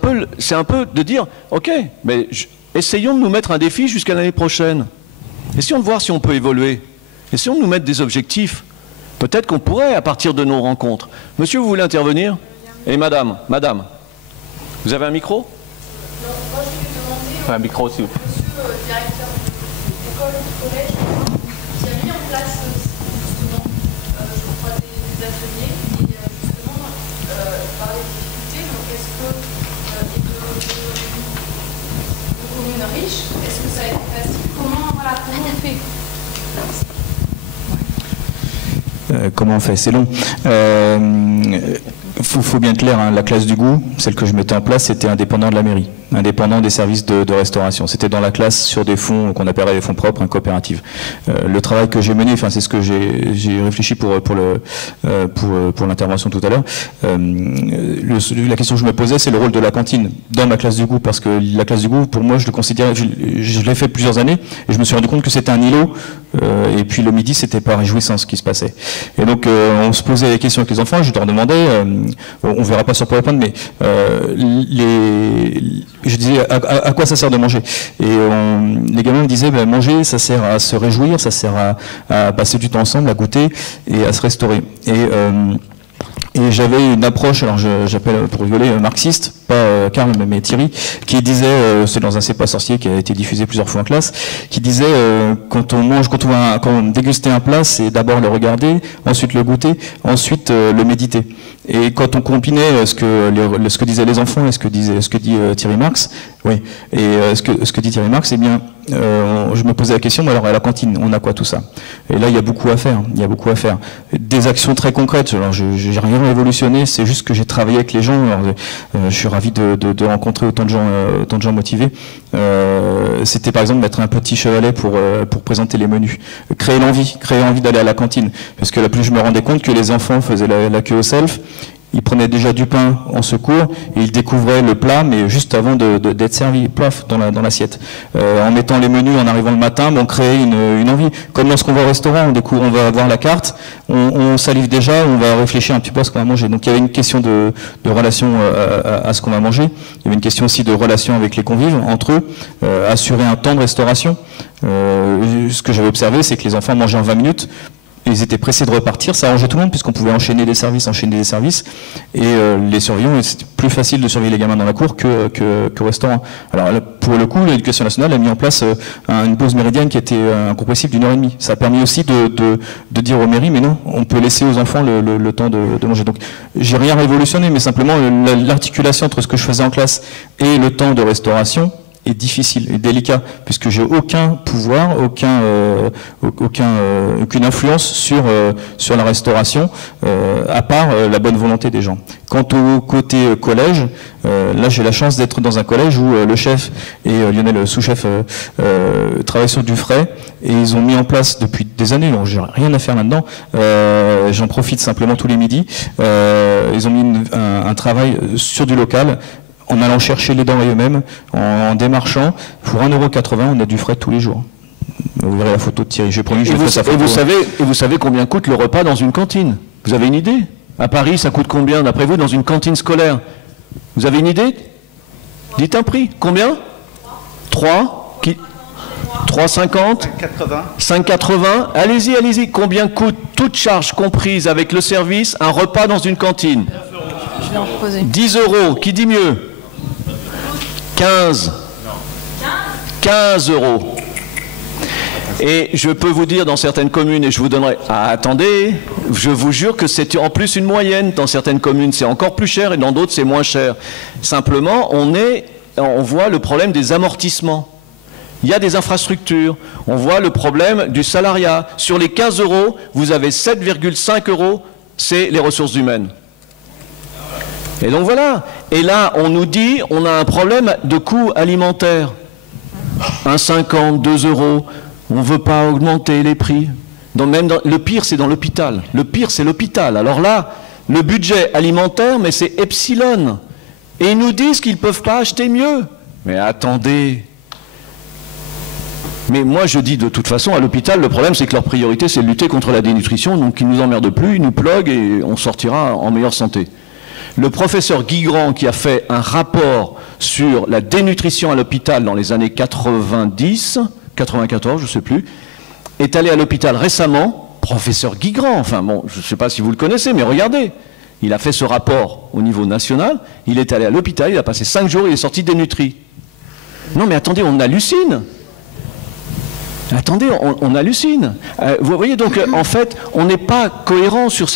peu de dire « Ok, mais essayons de nous mettre un défi jusqu'à l'année prochaine. Essayons de voir si on peut évoluer. Essayons de nous mettre des objectifs. Peut-être qu'on pourrait, à partir de nos rencontres. » Monsieur, vous voulez intervenir ? Et madame, vous avez un micro? Non, moi je voulais demander un micro aussi. Monsieur directeur d'école ou de collège, qui a mis en place justement, je crois, des ateliers et justement par les difficultés. Donc est-ce que de communes riches, est-ce que ça a été facile? Comment on fait? Comment on fait? C'est long. Faut bien être clair, hein, la classe du goût, celle que je mettais en place, c'était indépendant de la mairie. indépendant des services de restauration. C'était dans la classe sur des fonds qu'on appellerait les fonds propres, coopératives. Le travail que j'ai mené, enfin c'est ce que j'ai réfléchi pour l'intervention tout à l'heure. La question que je me posais, c'est le rôle de la cantine dans ma classe du goût, parce que la classe du goût, pour moi, je le considère, je l'ai fait plusieurs années, et je me suis rendu compte que c'était un îlot, et puis le midi, c'était pas réjouissant ce qui se passait. Et donc, on se posait des questions avec les enfants, je leur demandais, on verra pas sur PowerPoint, mais je disais à quoi ça sert de manger. Et les gamins me disaient, manger, ça sert à se réjouir, ça sert à passer du temps ensemble, à goûter et à se restaurer. Et j'avais une approche, alors j'appelle pour rigoler marxiste, pas Karl mais Thierry, qui disait, c'est dans un C'est pas sorcier qui a été diffusé plusieurs fois en classe, qui disait quand on dégustait un plat, c'est d'abord le regarder, ensuite le goûter, ensuite le méditer. Et quand on combinait ce que disaient les enfants et ce que dit Thierry Marx, oui, et ce que dit Thierry Marx, eh bien, je me posais la question, alors à la cantine, on a quoi tout ça? Et là, il y a beaucoup à faire. Des actions très concrètes. Alors, j'ai rien révolutionné, c'est juste que j'ai travaillé avec les gens. Alors, je suis ravi de rencontrer autant de gens motivés. C'était par exemple mettre un petit chevalet pour présenter les menus, créer l'envie d'aller à la cantine, parce que là plus je me rendais compte que les enfants faisaient la queue au self. Ils prenaient déjà du pain en secours et ils découvraient le plat, mais juste avant d'être servi, plaf, dans l'assiette. En mettant les menus en arrivant le matin, on crée une envie. Comme lorsqu'on va au restaurant, on va voir la carte, on salive déjà, on va réfléchir un petit peu à ce qu'on va manger. Donc il y avait une question de relation à ce qu'on va manger. Il y avait une question aussi de relation avec les convives, entre eux, assurer un temps de restauration. Ce que j'avais observé, c'est que les enfants mangeaient en 20 minutes. Ils étaient pressés de repartir, ça arrangeait tout le monde puisqu'on pouvait enchaîner des services. Et les surveillants, c'était plus facile de surveiller les gamins dans la cour qu'au restaurant. Alors là, pour le coup, l'Éducation nationale a mis en place une pause méridienne qui était incompressible d'1h30. Ça a permis aussi de dire aux mairies, mais non, on peut laisser aux enfants le temps de manger. Donc j'ai rien révolutionné, mais simplement l'articulation entre ce que je faisais en classe et le temps de restauration est difficile et délicat, puisque j'ai aucun pouvoir, aucune influence sur la restauration, à part la bonne volonté des gens. Quant au côté collège, là j'ai la chance d'être dans un collège où le chef et Lionel, le sous-chef, travaillent sur du frais, et ils ont mis en place depuis des années, donc j'ai rien à faire là-dedans, j'en profite simplement tous les midis, ils ont mis un travail sur du local, en allant chercher les denrées eux-mêmes, en démarchant. Pour 1,80 €, on a du frais tous les jours. Vous verrez la photo de Thierry, j'ai promis que je ferai sa photo. Et vous savez combien coûte le repas dans une cantine? Vous avez une idée? À Paris, ça coûte combien, d'après vous, dans une cantine scolaire? Vous avez une idée? Dites un prix. Combien? 3,50 5,80. Allez-y. Combien coûte, toute charge comprise avec le service, un repas dans une cantine? 10 €. Qui dit mieux? 15 €. Et je peux vous dire, dans certaines communes, et je vous donnerai... Ah, attendez, je vous jure que c'est en plus une moyenne. Dans certaines communes, c'est encore plus cher, et dans d'autres, c'est moins cher. Simplement, on voit le problème des amortissements. Il y a des infrastructures. On voit le problème du salariat. Sur les 15 €, vous avez 7,5 €, c'est les ressources humaines. Et donc voilà. Et là, on nous dit, on a un problème de coût alimentaire. 1,50 €, 2 €. On ne veut pas augmenter les prix. Le pire, c'est dans l'hôpital. Le pire, c'est l'hôpital. Alors là, le budget alimentaire, mais c'est epsilon. Et ils nous disent qu'ils ne peuvent pas acheter mieux. Mais attendez. Mais moi, je dis de toute façon, à l'hôpital, le problème, c'est que leur priorité, c'est de lutter contre la dénutrition. Donc, ils ne nous emmerdent plus, ils nous pluguent et on sortira en meilleure santé. Le professeur Guigrand, qui a fait un rapport sur la dénutrition à l'hôpital dans les années 90, 94, je ne sais plus, est allé à l'hôpital récemment. Professeur Guigrand, enfin bon, je ne sais pas si vous le connaissez, mais regardez, il a fait ce rapport au niveau national, il est allé à l'hôpital, il a passé 5 jours, il est sorti dénutri. Non mais attendez, on hallucine. Attendez, on hallucine. Vous voyez, donc, en fait, on n'est pas cohérent sur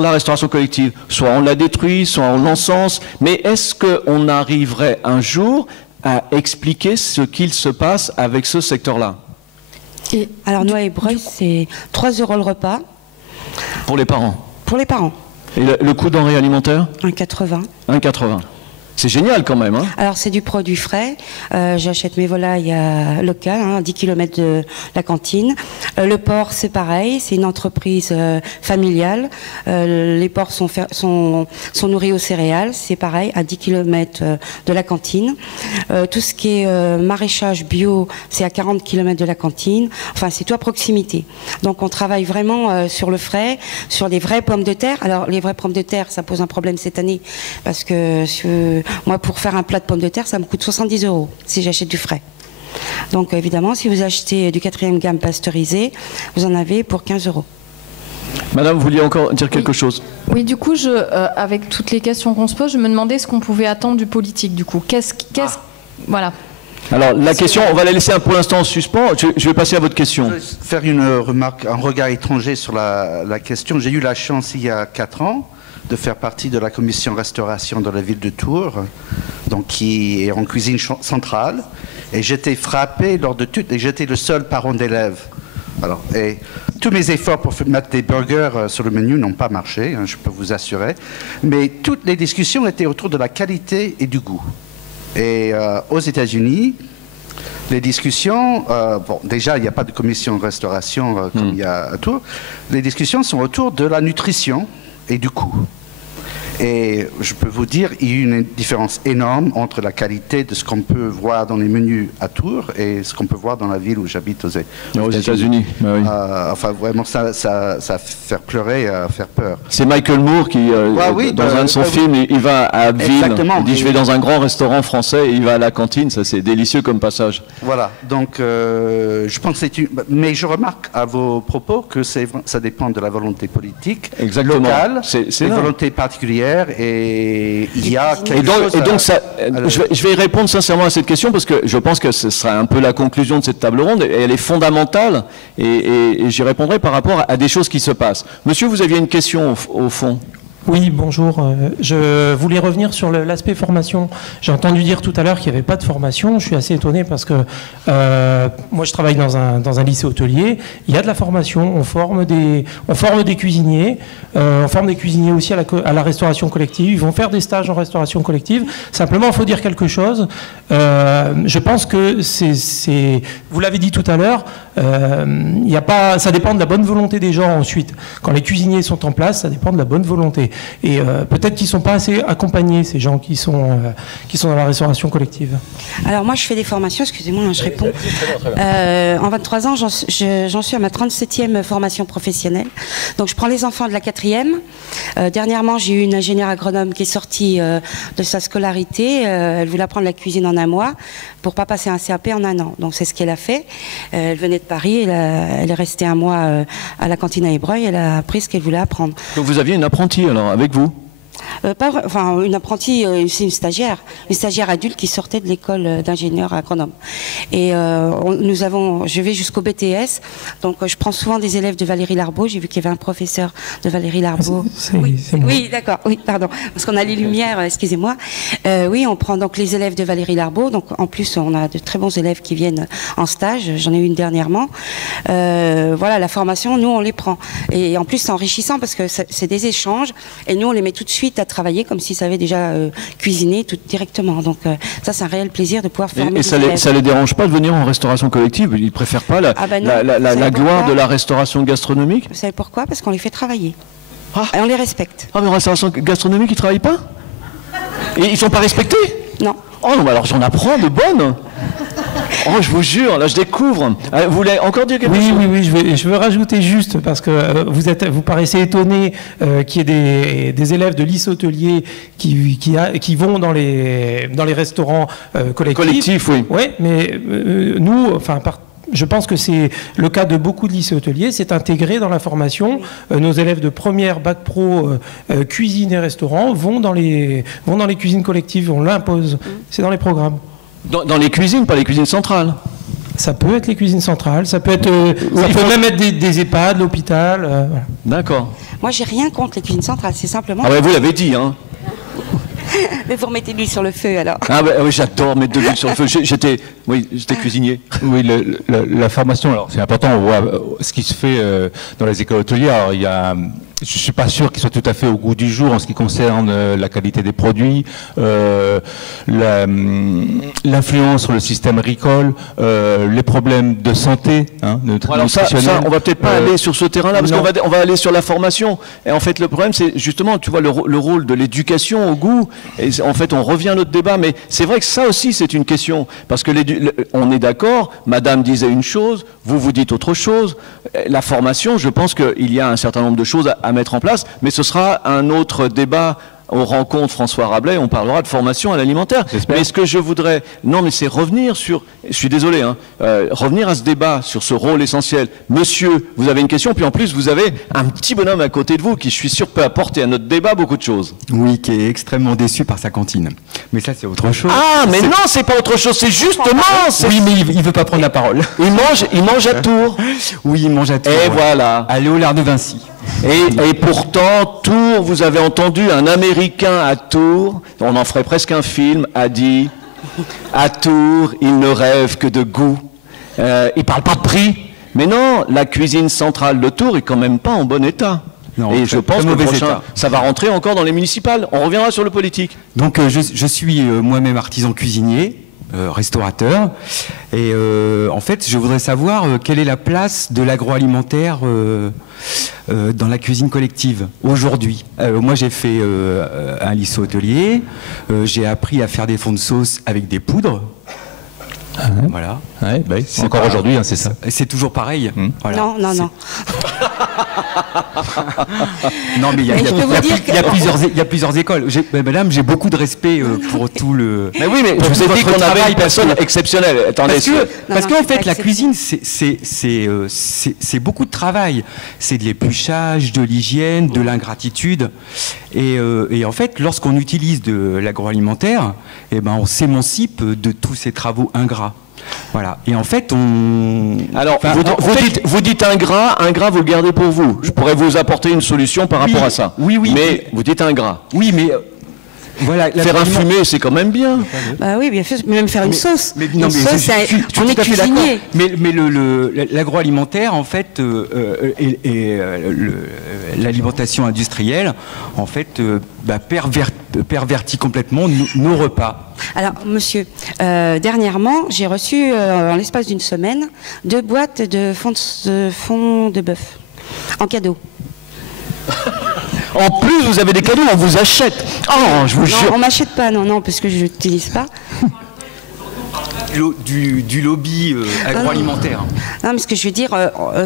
la restauration collective. Soit on la détruit, soit on l'encense. Mais est-ce qu'on arriverait un jour à expliquer ce qu'il se passe avec ce secteur-là? Alors, Noël et Breuil, c'est 3 € le repas. Pour les parents? Pour les parents. Et le coût denrées alimentaires? 1,80. 1,80. C'est génial quand même. Hein. Alors c'est du produit frais. J'achète mes volailles locales, à 10 km de la cantine. Le porc, c'est pareil, c'est une entreprise familiale. Les porcs sont nourris aux céréales, c'est pareil, à 10 km de la cantine. Tout ce qui est maraîchage bio, c'est à 40 km de la cantine. Enfin, c'est tout à proximité. Donc on travaille vraiment sur le frais, sur les vraies pommes de terre. Alors les vraies pommes de terre, ça pose un problème cette année parce que moi, pour faire un plat de pommes de terre, ça me coûte 70 € si j'achète du frais. Donc évidemment, si vous achetez du 4e gamme pasteurisé, vous en avez pour 15 €. Madame, vous vouliez encore dire quelque chose? Oui, du coup, avec toutes les questions qu'on se pose, je me demandais ce qu'on pouvait attendre du politique, du coup. Voilà. Alors, la question, on va la laisser pour l'instant en suspens. Je vais passer à votre question. Je vais faire une remarque, un regard étranger sur la question. J'ai eu la chance, il y a 4 ans, de faire partie de la commission restauration de la ville de Tours, donc qui est en cuisine centrale. Et j'étais frappé lors de tout, et j'étais le seul parent d'élève. Alors, et tous mes efforts pour mettre des burgers sur le menu n'ont pas marché, hein, je peux vous assurer. Mais toutes les discussions étaient autour de la qualité et du goût. Et aux États-Unis, les discussions, bon, déjà, il n'y a pas de commission de restauration comme il y a à Tours. Les discussions sont autour de la nutrition et du coût. Et je peux vous dire, il y a une différence énorme entre la qualité de ce qu'on peut voir dans les menus à Tours et ce qu'on peut voir dans la ville où j'habite aux États-Unis. Oui. Enfin, vraiment, ça faire pleurer, faire peur. C'est Michael Moore qui, dans un de son film, il va à Abbeville, il dit « Je vais dans un grand restaurant français » et il va à la cantine. Ça, c'est délicieux comme passage. Voilà, donc je pense que c'est une... Mais je remarque à vos propos que ça dépend de la volonté politique locale, des volontés particulières. Et il y a quelque chose je vais y répondre sincèrement à cette question parce que je pense que ce sera un peu la conclusion de cette table ronde et elle est fondamentale et j'y répondrai par rapport à des choses qui se passent. Monsieur, vous aviez une question au fond. Oui, bonjour. Je voulais revenir sur l'aspect formation. J'ai entendu dire tout à l'heure qu'il n'y avait pas de formation. Je suis assez étonné parce que moi, je travaille dans un lycée hôtelier. Il y a de la formation. On forme des cuisiniers. On forme des cuisiniers aussi à la restauration collective. Ils vont faire des stages en restauration collective. Simplement, il faut dire quelque chose. Je pense que vous l'avez dit tout à l'heure, ça dépend de la bonne volonté des gens ensuite. Quand les cuisiniers sont en place, ça dépend de la bonne volonté. Et peut-être qu'ils ne sont pas assez accompagnés, ces gens qui sont dans la restauration collective. Alors moi, je fais des formations, excusez-moi, je réponds. En 23 ans, j'en suis à ma 37e formation professionnelle. Donc je prends les enfants de la 4e. Dernièrement, j'ai eu une ingénieure agronome qui est sortie de sa scolarité. Elle voulait apprendre la cuisine en un mois pour ne pas passer un CAP en un an. Donc c'est ce qu'elle a fait. Elle venait de Paris, elle est restée un mois à la cantine à Ébreuil, elle a appris ce qu'elle voulait apprendre. Donc vous aviez une apprentie alors avec vous? Une apprentie, c'est une stagiaire adulte qui sortait de l'école d'ingénieur agronome. Et je vais jusqu'au BTS, donc je prends souvent des élèves de Valérie Larbaud. J'ai vu qu'il y avait un professeur de Valérie Larbaud. Oui, d'accord, oui, pardon, parce qu'on a les lumières, excusez-moi. Oui, on prend donc les élèves de Valérie Larbaud, donc en plus on a de très bons élèves qui viennent en stage, j'en ai eu une dernièrement. Voilà, la formation, nous on les prend. Et en plus c'est enrichissant parce que c'est des échanges, et nous on les met tout de suite à travailler comme s'ils savaient déjà cuisiner tout directement. Donc ça, c'est un réel plaisir de pouvoir former. Et ça les dérange pas de venir en restauration collective? Ils préfèrent pas la gloire de la restauration gastronomique? Vous savez pourquoi? Parce qu'on les fait travailler. Et on les respecte. Ah, mais en restauration gastronomique, ils travaillent pas? Et ils sont pas respectés? Non. Oh non, mais alors j'en apprends de bonnes. Oh, je vous jure, là je découvre. Vous voulez encore dire quelque chose? Oui, je veux rajouter juste, parce que vous paraissez étonné qu'il y ait des élèves de lycée hôtelier qui vont dans les restaurants collectifs. Collectifs, oui. Oui, mais nous, je pense que c'est le cas de beaucoup de lycées hôteliers, c'est intégré dans la formation. Nos élèves de première bac pro cuisine et restaurant vont dans les cuisines collectives, on l'impose, c'est dans les programmes. Dans les cuisines, pas les cuisines centrales? Ça peut être les cuisines centrales, ça peut être, même être des EHPAD, l'hôpital. Voilà. D'accord. Moi, j'ai rien contre les cuisines centrales, c'est simplement... Ah ouais, vous l'avez dit, hein. Mais vous remettez de l'huile sur le feu, alors. Ah bah, oui, j'adore mettre de l'huile sur le feu. J'étais cuisinier. Oui, la formation, alors c'est important, on voit ce qui se fait dans les écoles hôtelières. Alors, il y a je ne suis pas sûr qu'il soit tout à fait au goût du jour en ce qui concerne la qualité des produits, l'influence sur le système agricole, les problèmes de santé, alors ça, on va peut-être pas aller sur ce terrain-là, parce qu'on va aller sur la formation. Et en fait, le problème, c'est justement, tu vois, le rôle de l'éducation au goût. Et en fait, on revient à notre débat, mais c'est vrai que ça aussi, c'est une question. Parce que on est d'accord, madame disait une chose, vous dites autre chose. La formation, je pense qu'il y a un certain nombre de choses à mettre en place, mais ce sera un autre débat. On rencontre François Rabelais, on parlera de formation à l'alimentaire. Mais ce que je voudrais, c'est revenir sur, je suis désolé, revenir à ce débat sur ce rôle essentiel. Monsieur, vous avez une question, puis en plus vous avez un petit bonhomme à côté de vous qui, je suis sûr, peut apporter à notre débat beaucoup de choses. Oui, qui est extrêmement déçu par sa cantine. Mais ça, c'est autre chose. Ah, mais non, c'est pas autre chose, c'est justement... Oui, mais il veut pas prendre la parole. Il mange à Tours. Oui, il mange à Tours. Et voilà. À Léolard de Vinci. Et pourtant, Tours, vous avez entendu un Américain à Tours, on en ferait presque un film, a dit « À Tours, il ne rêve que de goût ». Il parle pas de prix. Mais non, la cuisine centrale de Tours est quand même pas en bon état. Non, et je pense que le prochain, ça va rentrer encore dans les municipales. On reviendra sur le politique. Donc je suis moi-même artisan cuisinier. Restaurateur, et en fait je voudrais savoir quelle est la place de l'agroalimentaire dans la cuisine collective aujourd'hui. Moi j'ai fait un lycée hôtelier, j'ai appris à faire des fonds de sauce avec des poudres. Voilà. Ouais, encore aujourd'hui, c'est ça. C'est toujours pareil. Voilà. Non. Non, mais il y a plusieurs écoles. Madame, j'ai beaucoup de respect pour tout le. Mais oui, mais je vous ai dit qu'on avait une personne exceptionnelle. Attendez. Parce qu'en fait, la cuisine, c'est beaucoup de travail. C'est de l'épluchage, de l'hygiène, de l'ingratitude. Et en fait, lorsqu'on utilise de l'agroalimentaire, on s'émancipe de tous ces travaux ingrats. Voilà. Et en fait, Alors, vous dites ingrat, vous le gardez pour vous. Je pourrais vous apporter une solution par rapport à ça. Oui. Mais vous dites ingrat. Oui, mais... Voilà, faire un fumé, c'est quand même bien. Bah oui, bien sûr, même faire une sauce. Une sauce, on est cuisinier. Mais l'agroalimentaire, en fait, et l'alimentation industrielle, en fait, pervertit complètement nos repas. Alors, monsieur, dernièrement, j'ai reçu, en l'espace d'une semaine, 2 boîtes de fond de bœuf en cadeau. En plus, vous avez des cadeaux, on vous achète. Oh, je vous jure. Non, on m'achète pas, non, parce que je n'utilise pas. Du lobby agroalimentaire. Non, mais ce que je veux dire,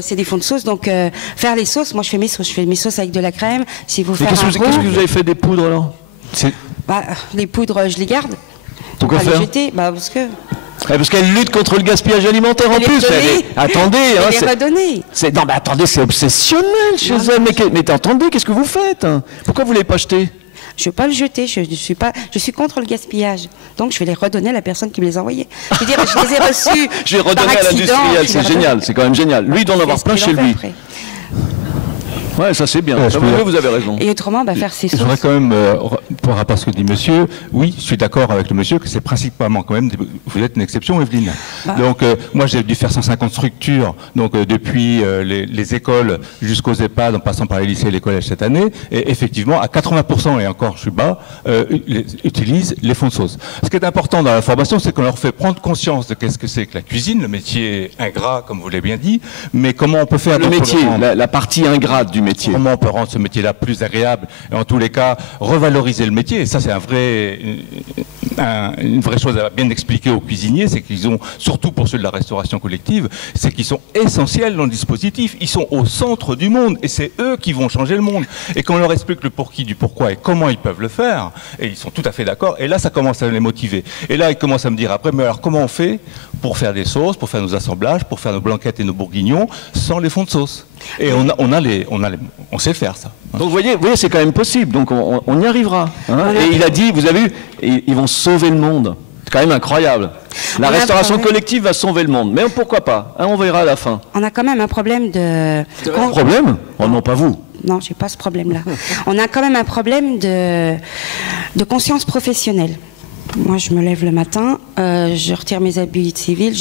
c'est des fonds de sauce. Donc, faire les sauces, moi je fais mes sauces avec de la crème. Si vous faites qu'est-ce que vous avez fait des poudres alors? Les poudres, je les garde. Pourquoi faire? Les jeter, parce que... Parce qu'elle lutte contre le gaspillage alimentaire en plus. Attendez, non, mais attendez, c'est obsessionnel chez eux. Mais attendez, qu'est-ce que vous faites? Pourquoi vous ne l'avez pas jeté? Je ne veux pas le jeter. Je suis contre le gaspillage. Donc je vais les redonner à la personne qui me les a envoyés. Je veux dire, je les ai reçus. Je les redonner à l'industriel. C'est génial. C'est quand même génial. Lui, il doit en avoir plein chez lui. Ouais, ça c'est bien. Vous avez raison. Et autrement, faire ses sauces. Je voudrais quand même, par rapport à ce que dit monsieur, oui, je suis d'accord avec le monsieur que c'est principalement quand même, vous êtes une exception, Evelyne. Donc, moi j'ai dû faire 150 structures, donc depuis les écoles jusqu'aux EHPAD, en passant par les lycées et les collèges cette année, et effectivement, à 80%, et encore je suis bas, utilisent les fonds de sauce. Ce qui est important dans la formation, c'est qu'on leur fait prendre conscience de qu'est-ce que c'est que la cuisine, le métier ingrat, comme vous l'avez bien dit, mais comment on peut faire... Le métier, la partie ingrate du métier. Comment on peut rendre ce métier-là plus agréable et en tous les cas revaloriser le métier. Et ça, c'est une vraie chose à bien expliquer aux cuisiniers, c'est qu'ils ont, surtout pour ceux de la restauration collective, c'est qu'ils sont essentiels dans le dispositif. Ils sont au centre du monde et c'est eux qui vont changer le monde. Et quand on leur explique le pour qui, du pourquoi et comment ils peuvent le faire, et ils sont tout à fait d'accord, et là, ça commence à les motiver. Et là, ils commencent à me dire après, mais alors comment on fait pour faire des sauces, pour faire nos assemblages, pour faire nos blanquettes et nos bourguignons sans les fonds de sauce? Et on sait faire ça. Donc vous voyez c'est quand même possible, donc on y arrivera. Et il a dit, vous avez vu, ils vont sauver le monde. C'est quand même incroyable. La restauration collective va sauver le monde. Mais pourquoi pas? On verra à la fin. On a quand même un problème de... Un problème? Oh non, pas vous. Non, j'ai pas ce problème-là. On a quand même un problème de conscience professionnelle. Moi, je me lève le matin, je retire mes habits civils,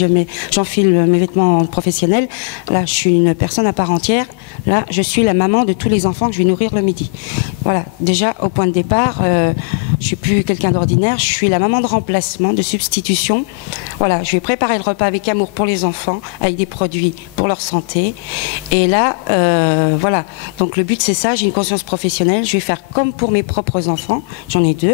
j'enfile mes vêtements professionnels. Là, je suis une personne à part entière. Là, je suis la maman de tous les enfants que je vais nourrir le midi. Voilà, déjà, au point de départ, je ne suis plus quelqu'un d'ordinaire, je suis la maman de remplacement, de substitution. Voilà, je vais préparer le repas avec amour pour les enfants, avec des produits pour leur santé. Et là, voilà, donc le but, c'est ça, j'ai une conscience professionnelle, je vais faire comme pour mes propres enfants, j'en ai 2.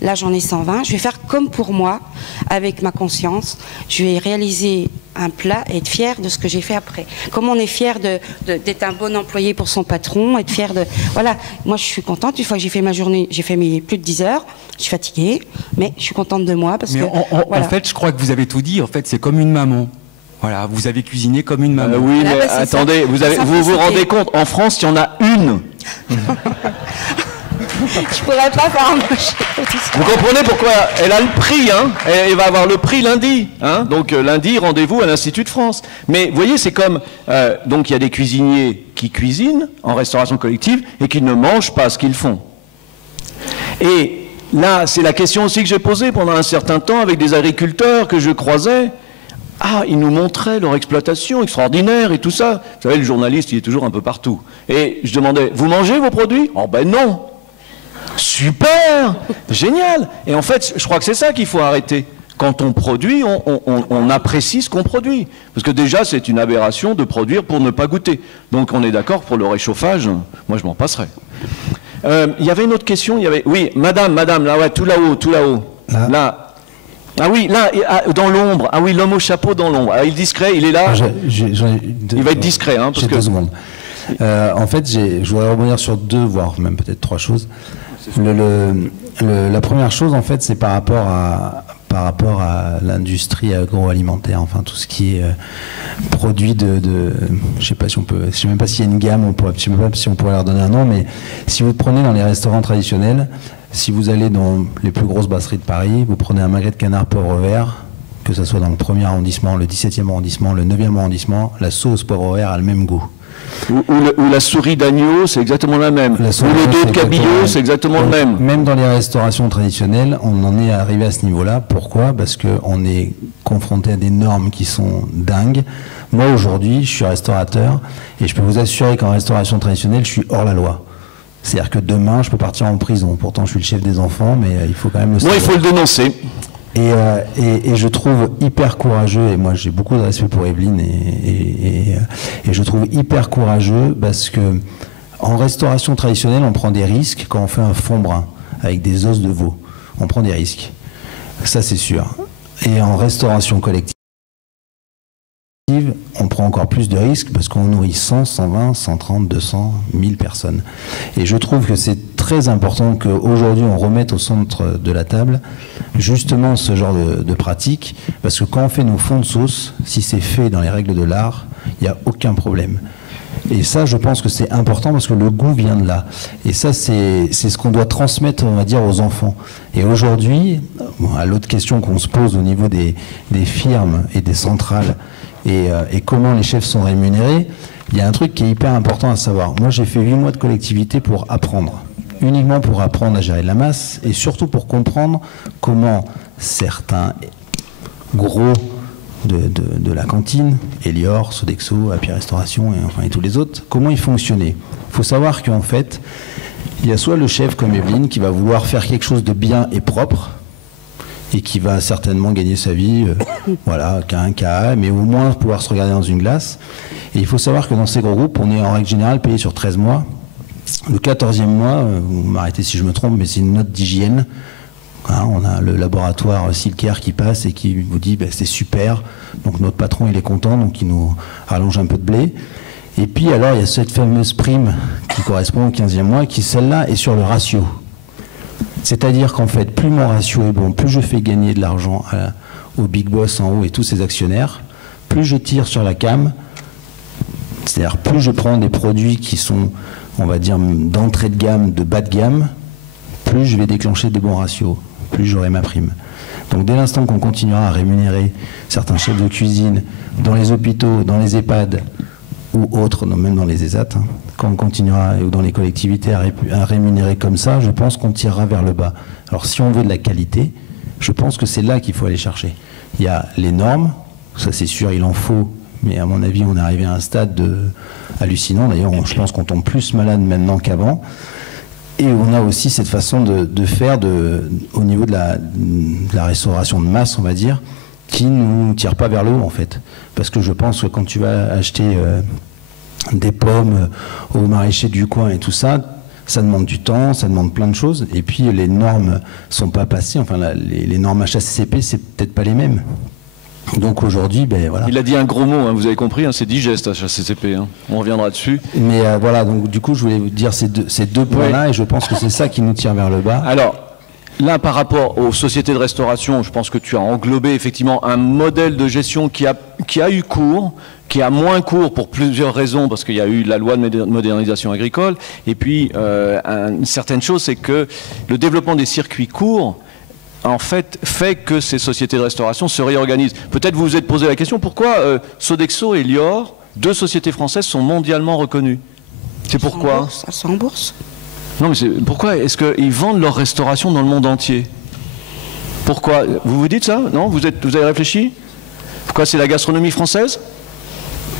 Là, j'en ai 120, je vais faire comme pour moi, avec ma conscience, je vais réaliser un plat et être fier de ce que j'ai fait après. Comme on est fier d'être un bon employé pour son patron, être fier de... Voilà, moi je suis contente, une fois que j'ai fait ma journée, j'ai fait mes plus de 10 heures, je suis fatiguée, mais je suis contente de moi parce que... En fait, je crois que vous avez tout dit, en fait, c'est comme une maman. Voilà, vous avez cuisiné comme une maman. Oui, mais attendez, vous vous rendez compte, en France, il y en a une. Je pourrais pas faire un manger. Vous comprenez pourquoi elle a le prix, hein? Elle va avoir le prix lundi, hein? Donc lundi, rendez-vous à l'Institut de France. Mais vous voyez, c'est comme donc il y a des cuisiniers qui cuisinent en restauration collective et qui ne mangent pas ce qu'ils font. Et là, c'est la question aussi que j'ai posée pendant un certain temps avec des agriculteurs que je croisais. Ah, ils nous montraient leur exploitation extraordinaire et tout ça. Vous savez, le journaliste, il est toujours un peu partout. Et je demandais, vous mangez vos produits? Oh ben non. Super, génial. Et en fait, je crois que c'est ça qu'il faut arrêter. Quand on produit, on apprécie ce qu'on produit. Parce que déjà, c'est une aberration de produire pour ne pas goûter. Donc on est d'accord pour le réchauffage. Moi, je m'en passerai. Il y avait une autre question. Oui, madame, là, ouais, tout là-haut. Là. Ah oui, là, dans l'ombre. Ah oui, l'homme au chapeau dans l'ombre. Ah, il est discret, il est là. Il va être discret, hein, parce que... 2 secondes. En fait, je voudrais rebondir sur 2, voire même peut-être 3 choses. La première chose, en fait, c'est par rapport à l'industrie agroalimentaire, enfin tout ce qui est produit je sais pas si on peut, je sais même pas s'il y a une gamme, je sais même pas si on pourrait leur donner un nom, mais si vous prenez dans les restaurants traditionnels, si vous allez dans les plus grosses brasseries de Paris, vous prenez un magret de canard poivre vert, que ce soit dans le 1er arrondissement, le 17e arrondissement, le 9e arrondissement, la sauce poivre vert a le même goût. Ou la souris d'agneau, c'est exactement la même. Ou le dos de cabillaud, c'est exactement le même. Même dans les restaurations traditionnelles, on en est arrivé à ce niveau-là. Pourquoi? Parce qu'on est confronté à des normes qui sont dingues. Moi, aujourd'hui, je suis restaurateur et je peux vous assurer qu'en restauration traditionnelle, je suis hors la loi. C'est-à-dire que demain, je peux partir en prison. Pourtant, je suis le chef des enfants, mais il faut quand même le savoir. Non, il faut le dénoncer. Et je trouve hyper courageux, et moi j'ai beaucoup de respect pour Evelyne, et je trouve hyper courageux parce que en restauration traditionnelle, on prend des risques quand on fait un fond brun avec des os de veau. On prend des risques, ça c'est sûr. Et en restauration collective, on prend encore plus de risques parce qu'on nourrit 100, 120, 130, 200, 1000 personnes. Et je trouve que c'est très important qu'aujourd'hui on remette au centre de la table justement ce genre de pratique, parce que quand on fait nos fonds de sauce, si c'est fait dans les règles de l'art, il n'y a aucun problème. Et ça, je pense que c'est important parce que le goût vient de là. Et ça, c'est ce qu'on doit transmettre, on va dire, aux enfants. Et aujourd'hui, à l'autre question qu'on se pose au niveau des firmes et des centrales, et comment les chefs sont rémunérés, il y a un truc qui est hyper important à savoir. Moi, j'ai fait 8 mois de collectivité pour apprendre. Uniquement pour apprendre à gérer de la masse et surtout pour comprendre comment certains gros de la cantine, Elior, Sodexo, Happy Restauration et tous les autres, comment ils fonctionnaient. Il faut savoir qu'en fait, il y a soit le chef comme Evelyne qui va vouloir faire quelque chose de bien et propre et qui va certainement gagner sa vie, voilà, qu'à un cas, mais au moins pouvoir se regarder dans une glace. Et il faut savoir que dans ces gros groupes, on est en règle générale payé sur 13 mois. Le 14e mois, vous m'arrêtez si je me trompe, mais c'est une note d'hygiène. Hein, on a le laboratoire Silker qui passe et qui vous dit c'est super, donc notre patron il est content, donc il nous rallonge un peu de blé. Et puis alors il y a cette fameuse prime qui correspond au 15e mois, qui celle-là est sur le ratio. C'est-à-dire qu'en fait, plus mon ratio est bon, plus je fais gagner de l'argent au big boss en haut et tous ses actionnaires, plus je tire sur la cam, c'est-à-dire plus je prends des produits qui sont, on va dire, d'entrée de gamme, de bas de gamme, plus je vais déclencher des bons ratios, plus j'aurai ma prime. Donc dès l'instant qu'on continuera à rémunérer certains chefs de cuisine dans les hôpitaux, dans les EHPAD ou autres, même dans les ESAT, hein, quand on continuera, ou dans les collectivités, à rémunérer comme ça, je pense qu'on tirera vers le bas. Alors si on veut de la qualité, Je pense que c'est là qu'il faut aller chercher. Il y a les normes, ça c'est sûr, il en faut, mais à mon avis, on est arrivé à un stade hallucinant. D'ailleurs, je pense qu'on tombe plus malade maintenant qu'avant. Et on a aussi cette façon de faire au niveau de la restauration de masse, on va dire, qui ne nous tire pas vers le haut, en fait. Parce que je pense que quand tu vas acheter des pommes au maraîcher du coin et tout ça, ça demande du temps, ça demande plein de choses. Et puis, les normes sont pas passées. Enfin, les normes HACCP, c'est peut-être pas les mêmes. Donc aujourd'hui, ben voilà. Il a dit un gros mot, hein, vous avez compris, hein, c'est digeste HACCP, hein. On reviendra dessus. Mais voilà, donc du coup, je voulais vous dire ces deux points-là, et je pense que c'est ça qui nous tire vers le bas. Alors, là, par rapport aux sociétés de restauration, je pense que tu as englobé effectivement un modèle de gestion qui a eu cours, qui a moins cours pour plusieurs raisons, parce qu'il y a eu la loi de modernisation agricole, et puis une certaine chose, c'est que le développement des circuits courts, en fait que ces sociétés de restauration se réorganisent. Peut-être vous vous êtes posé la question, pourquoi Sodexo et Lior, deux sociétés françaises, sont mondialement reconnues? C'est pourquoi? C'est en bourse. Non, mais pourquoi est-ce qu'ils vendent leur restauration dans le monde entier? Pourquoi? Vous vous dites ça? Non? Vous avez réfléchi? Pourquoi c'est la gastronomie française?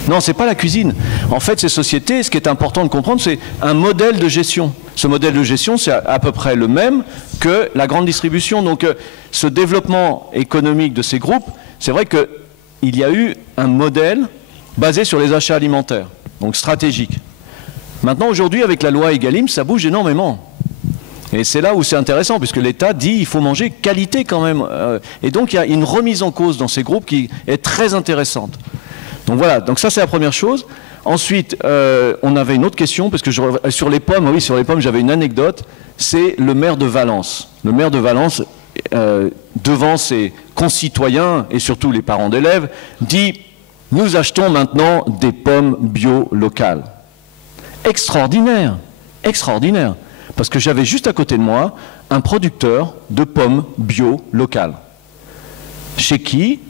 Non, c'est pas la cuisine. En fait, ces sociétés, ce qui est important de comprendre, c'est un modèle de gestion. Ce modèle de gestion, c'est à peu près le même que la grande distribution. Donc, ce développement économique de ces groupes, c'est vrai qu'il y a eu un modèle basé sur les achats alimentaires, donc stratégique. Maintenant, aujourd'hui, avec la loi Egalim, ça bouge énormément. Et c'est là où c'est intéressant, puisque l'État dit qu'il faut manger qualité quand même. Et donc, il y a une remise en cause dans ces groupes qui est très intéressante. Donc voilà, donc ça c'est la première chose. Ensuite, on avait une autre question, parce que sur les pommes, oui, sur les pommes, j'avais une anecdote. C'est le maire de Valence. Le maire de Valence, devant ses concitoyens et surtout les parents d'élèves, dit « Nous achetons maintenant des pommes bio locales ». Extraordinaire, extraordinaire. Parce que j'avais juste à côté de moi un producteur de pommes bio locales, chez qui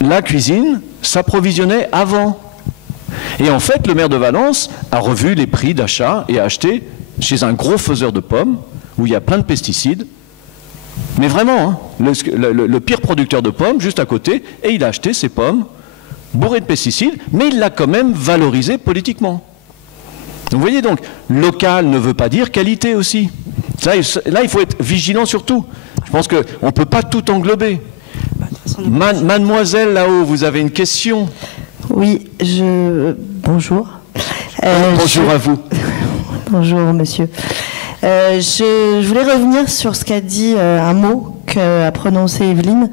la cuisine s'approvisionnait avant. Et en fait, le maire de Valence a revu les prix d'achat et a acheté chez un gros faiseur de pommes, où il y a plein de pesticides, mais vraiment, hein, le pire producteur de pommes, juste à côté, et il a acheté ses pommes bourrées de pesticides, mais il l'a quand même valorisé politiquement. Donc vous voyez, donc, local ne veut pas dire qualité aussi. Là, il faut être vigilant sur tout. Je pense qu'on ne peut pas tout englober. Mademoiselle, là-haut, vous avez une question? Oui, bonjour. Bonjour à vous. Bonjour, monsieur. Je voulais revenir sur ce qu'a dit, un mot qu'a prononcé Evelyne.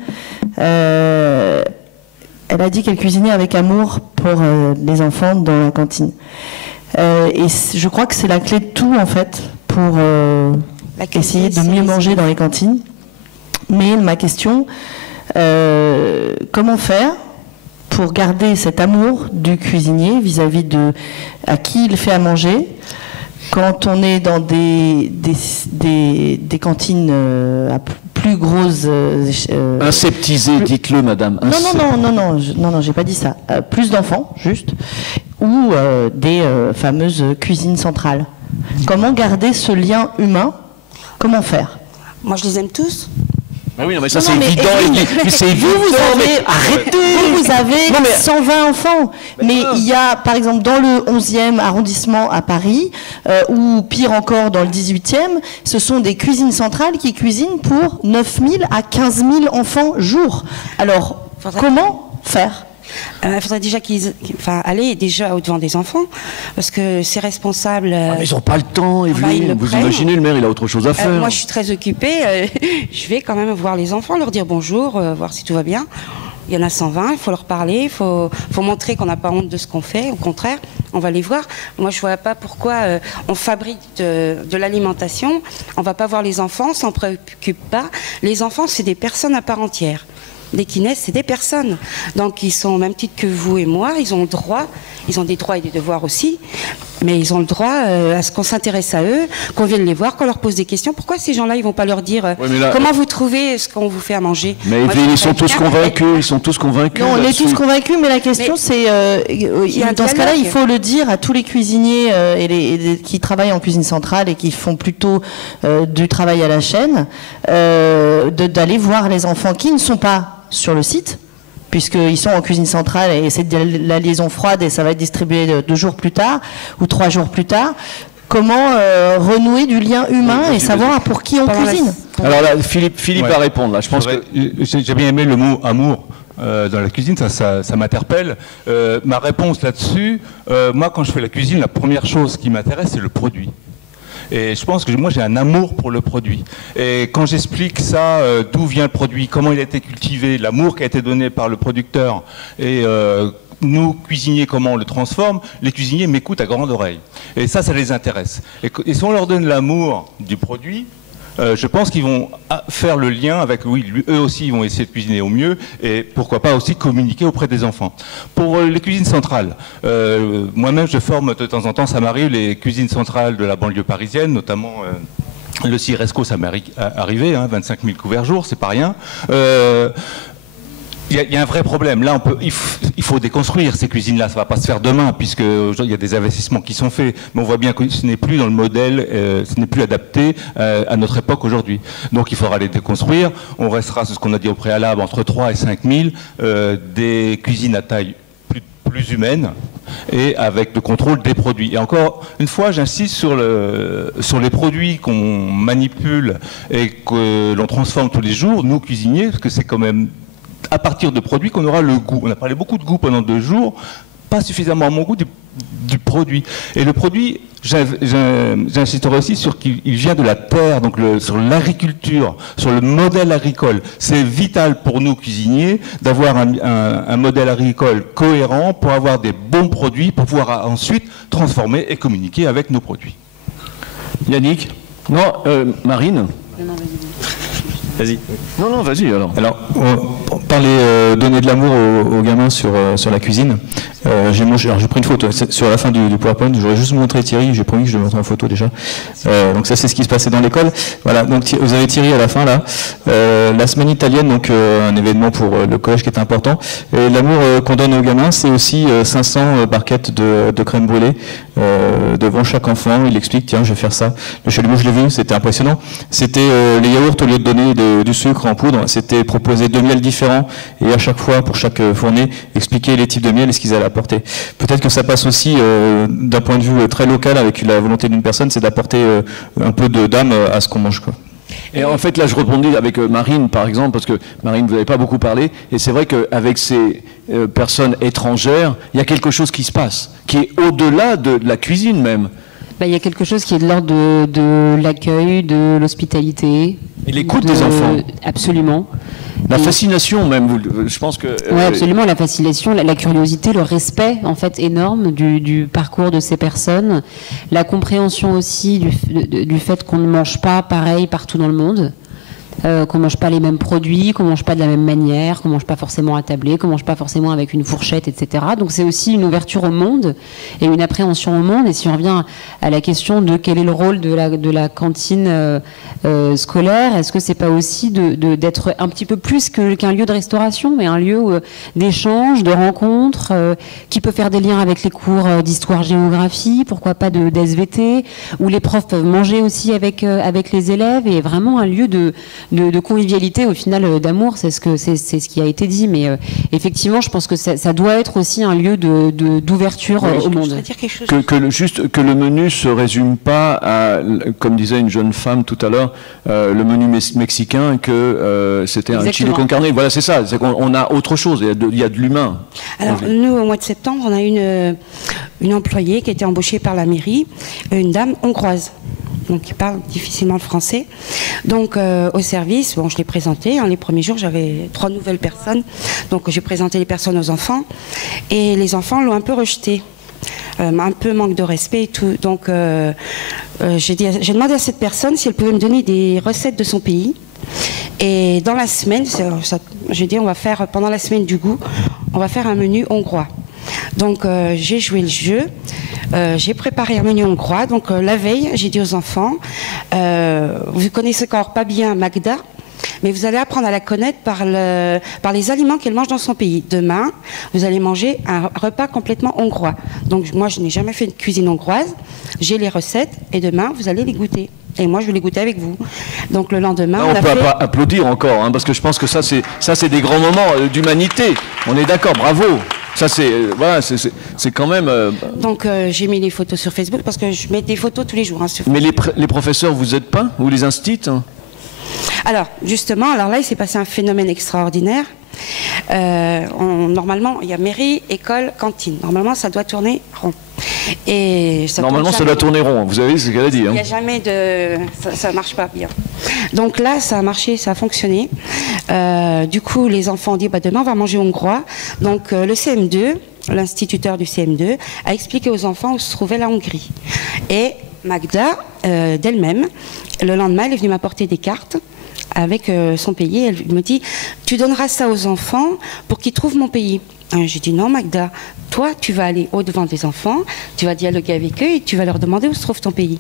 Elle a dit qu'elle cuisinait avec amour pour les enfants dans la cantine. Et je crois que c'est la clé de tout, en fait, pour essayer de mieux manger dans les cantines. Mais ma question, comment faire pour garder cet amour du cuisinier vis-à-vis de à qui il fait à manger quand on est dans des cantines à plus grosses... Aseptisées, dites-le, madame. Non, j'ai pas dit ça. Plus d'enfants, juste, ou des fameuses cuisines centrales. Comment garder ce lien humain? Comment faire? Moi, je les aime tous. Ah oui, non, mais ça c'est évident. C'est évident, mais arrêtez. Vous avez 120 enfants. Mais il y a, par exemple, dans le 11e arrondissement à Paris, ou pire encore dans le 18e, ce sont des cuisines centrales qui cuisinent pour 9 000 à 15 000 enfants jour. Alors, comment faire? Il faudrait déjà aller déjà au-devant des enfants, parce que ces responsables... mais ils n'ont pas le temps, Evelyne. Vous imaginez, le maire, il a autre chose à faire. Moi, je suis très occupée. Je vais quand même voir les enfants, leur dire bonjour, voir si tout va bien. Il y en a 120, il faut leur parler, il faut montrer qu'on n'a pas honte de ce qu'on fait. Au contraire, on va les voir. Moi, je ne vois pas pourquoi on fabrique de l'alimentation. On ne va pas voir les enfants, on ne s'en préoccupe pas. Les enfants, c'est des personnes à part entière. Dès qu'ils naissent, c'est des personnes. Donc, ils sont au même titre que vous et moi. Ils ont des droits et des devoirs aussi. Mais ils ont le droit à ce qu'on s'intéresse à eux, qu'on vienne les voir, qu'on leur pose des questions. Pourquoi ces gens-là, ils vont pas leur dire comment vous trouvez ce qu'on vous fait à manger? Mais ils sont tous convaincus, ils sont tous convaincus. Non, on est tous convaincus, mais la question c'est, dans ce cas-là, il faut le dire à tous les cuisiniers qui travaillent en cuisine centrale et qui font plutôt du travail à la chaîne, d'aller voir les enfants qui ne sont pas sur le site, puisqu'ils sont en cuisine centrale et c'est de la liaison froide et ça va être distribué 2 jours plus tard ou 3 jours plus tard. Comment renouer du lien humain et savoir pour qui on cuisine? Alors là, Philippe va répondre. Là. Je pense que j'ai bien aimé le mot amour. Dans la cuisine, ça m'interpelle. Ma réponse là-dessus, moi quand je fais la cuisine, la première chose qui m'intéresse, c'est le produit. Et je pense que moi j'ai un amour pour le produit. Et quand j'explique ça, d'où vient le produit, comment il a été cultivé, l'amour qui a été donné par le producteur, et nous, cuisiniers, comment on le transforme, les cuisiniers m'écoutent à grande oreille. Et ça les intéresse. Et si on leur donne l'amour du produit, je pense qu'ils vont faire le lien avec, eux aussi ils vont essayer de cuisiner au mieux et pourquoi pas aussi communiquer auprès des enfants. Pour les cuisines centrales, moi-même je forme de temps en temps, ça m'arrive, les cuisines centrales de la banlieue parisienne, notamment le Ciresco, ça m'est arrivé, 25 000 couverts jour, c'est pas rien. Il y a un vrai problème. Là, il faut déconstruire ces cuisines-là. Ça ne va pas se faire demain, puisqu'il y a des investissements qui sont faits. Mais on voit bien que ce n'est plus dans le modèle, ce n'est plus adapté à notre époque aujourd'hui. Donc il faudra les déconstruire. On restera, c'est ce qu'on a dit au préalable, entre 3 et 5 000, des cuisines à taille plus humaine et avec le contrôle des produits. Et encore une fois, j'insiste sur les produits qu'on manipule et que l'on transforme tous les jours, nous cuisiniers, parce que c'est quand même à partir de produits qu'on aura le goût. On a parlé beaucoup de goût pendant 2 jours, pas suffisamment à mon goût du produit. Et le produit, j'insisterai aussi sur qu'il vient de la terre, donc sur l'agriculture, sur le modèle agricole. C'est vital pour nous cuisiniers d'avoir un modèle agricole cohérent pour avoir des bons produits, pour pouvoir ensuite transformer et communiquer avec nos produits. Yannick? Non, Marine? Vas-y. Non, vas-y alors. Alors, donner de l'amour aux gamins sur la cuisine. J'ai pris une photo sur la fin du PowerPoint. J'aurais juste montré Thierry. J'ai promis que je le montrais en photo déjà. Donc ça, c'est ce qui se passait dans l'école. Voilà. Donc vous avez Thierry à la fin là. La semaine italienne, donc un événement pour le collège qui est important. Et l'amour qu'on donne aux gamins, c'est aussi 500 barquettes de crème brûlée devant chaque enfant. Il explique, tiens, je vais faire ça. Le chalumeau, je l'ai vu, c'était impressionnant. C'était les yaourts, au lieu de donner du sucre en poudre, c'était proposer 2 miels différents et à chaque fois, pour chaque fournée, expliquer les types de miel et ce qu'ils allaient apporter. Peut-être que ça passe aussi d'un point de vue très local avec la volonté d'une personne, c'est d'apporter un peu d'âme à ce qu'on mange, quoi. Et en fait, là, je rebondis avec Marine, par exemple, parce que Marine, vous n'avez pas beaucoup parlé, et c'est vrai qu'avec ces personnes étrangères, il y a quelque chose qui se passe, qui est au-delà de la cuisine même. Il y a quelque chose qui est de l'ordre de l'accueil, de l'hospitalité. Et l'écoute des enfants. Absolument. La fascination même, je pense que... Oui, absolument, la fascination, la curiosité, le respect en fait énorme du parcours de ces personnes, la compréhension aussi du fait qu'on ne mange pas pareil partout dans le monde. Qu'on ne mange pas les mêmes produits, qu'on ne mange pas de la même manière, qu'on ne mange pas forcément attablé, qu'on ne mange pas forcément avec une fourchette, etc. Donc c'est aussi une ouverture au monde et une appréhension au monde. Et si on revient à la question de quel est le rôle de la cantine scolaire, est-ce que c'est pas aussi d'être un petit peu plus qu'un lieu de restauration, mais un lieu d'échange, de rencontre, qui peut faire des liens avec les cours d'histoire-géographie, pourquoi pas de SVT, où les profs peuvent manger aussi avec les élèves, et vraiment un lieu de convivialité, au final, d'amour, c'est ce qui a été dit, mais effectivement, je pense que ça doit être aussi un lieu d'ouverture au monde. Que le menu se résume pas à, comme disait une jeune femme tout à l'heure, le menu mexicain, que c'était un chili con carne. Voilà, c'est ça, c'est qu'on a autre chose, il y a de l'humain. Alors, nous, au mois de septembre, on a une employée qui a été embauchée par la mairie, une dame hongroise. Donc qui parle difficilement le français. Donc au service, bon, je l'ai présenté. Les premiers jours, j'avais 3 nouvelles personnes. Donc j'ai présenté les personnes aux enfants. Et les enfants l'ont un peu rejeté. Un peu manque de respect et tout. Donc j'ai demandé à cette personne si elle pouvait me donner des recettes de son pays. Et dans la semaine, j'ai dit on va faire, pendant la semaine du goût, on va faire un menu hongrois. Donc j'ai joué le jeu. J'ai préparé un menu hongrois. Donc la veille, j'ai dit aux enfants, vous connaissez encore pas bien Magda, mais vous allez apprendre à la connaître par les aliments qu'elle mange dans son pays. Demain, vous allez manger un repas complètement hongrois. Donc moi, je n'ai jamais fait de cuisine hongroise. J'ai les recettes et demain, vous allez les goûter. Et moi, je vais les goûter avec vous. Donc le lendemain, on peut applaudir encore, hein, parce que je pense que ça, c'est des grands moments d'humanité. On est d'accord, bravo. Ça, c'est quand même... Donc j'ai mis les photos sur Facebook, parce que je mets des photos tous les jours. Hein, sur Mais les professeurs, vous êtes pas? Vous les institez? Alors, justement, là, il s'est passé un phénomène extraordinaire. Normalement, il y a mairie, école, cantine. Normalement, ça doit tourner rond. Et normalement, ça doit tourner rond. Vous avez ce qu'elle a dit. Il n'y a jamais de... Ça ne marche pas bien. Donc là, ça a marché, ça a fonctionné. Du coup, les enfants ont dit, demain, on va manger hongrois. Donc, le CM2, l'instituteur du CM2, a expliqué aux enfants où se trouvait la Hongrie. Et Magda, d'elle-même, le lendemain, elle est venue m'apporter des cartes avec son pays. Elle me dit, tu donneras ça aux enfants pour qu'ils trouvent mon pays. J'ai dit, non Magda, toi tu vas aller au-devant des enfants, tu vas dialoguer avec eux et tu vas leur demander où se trouve ton pays.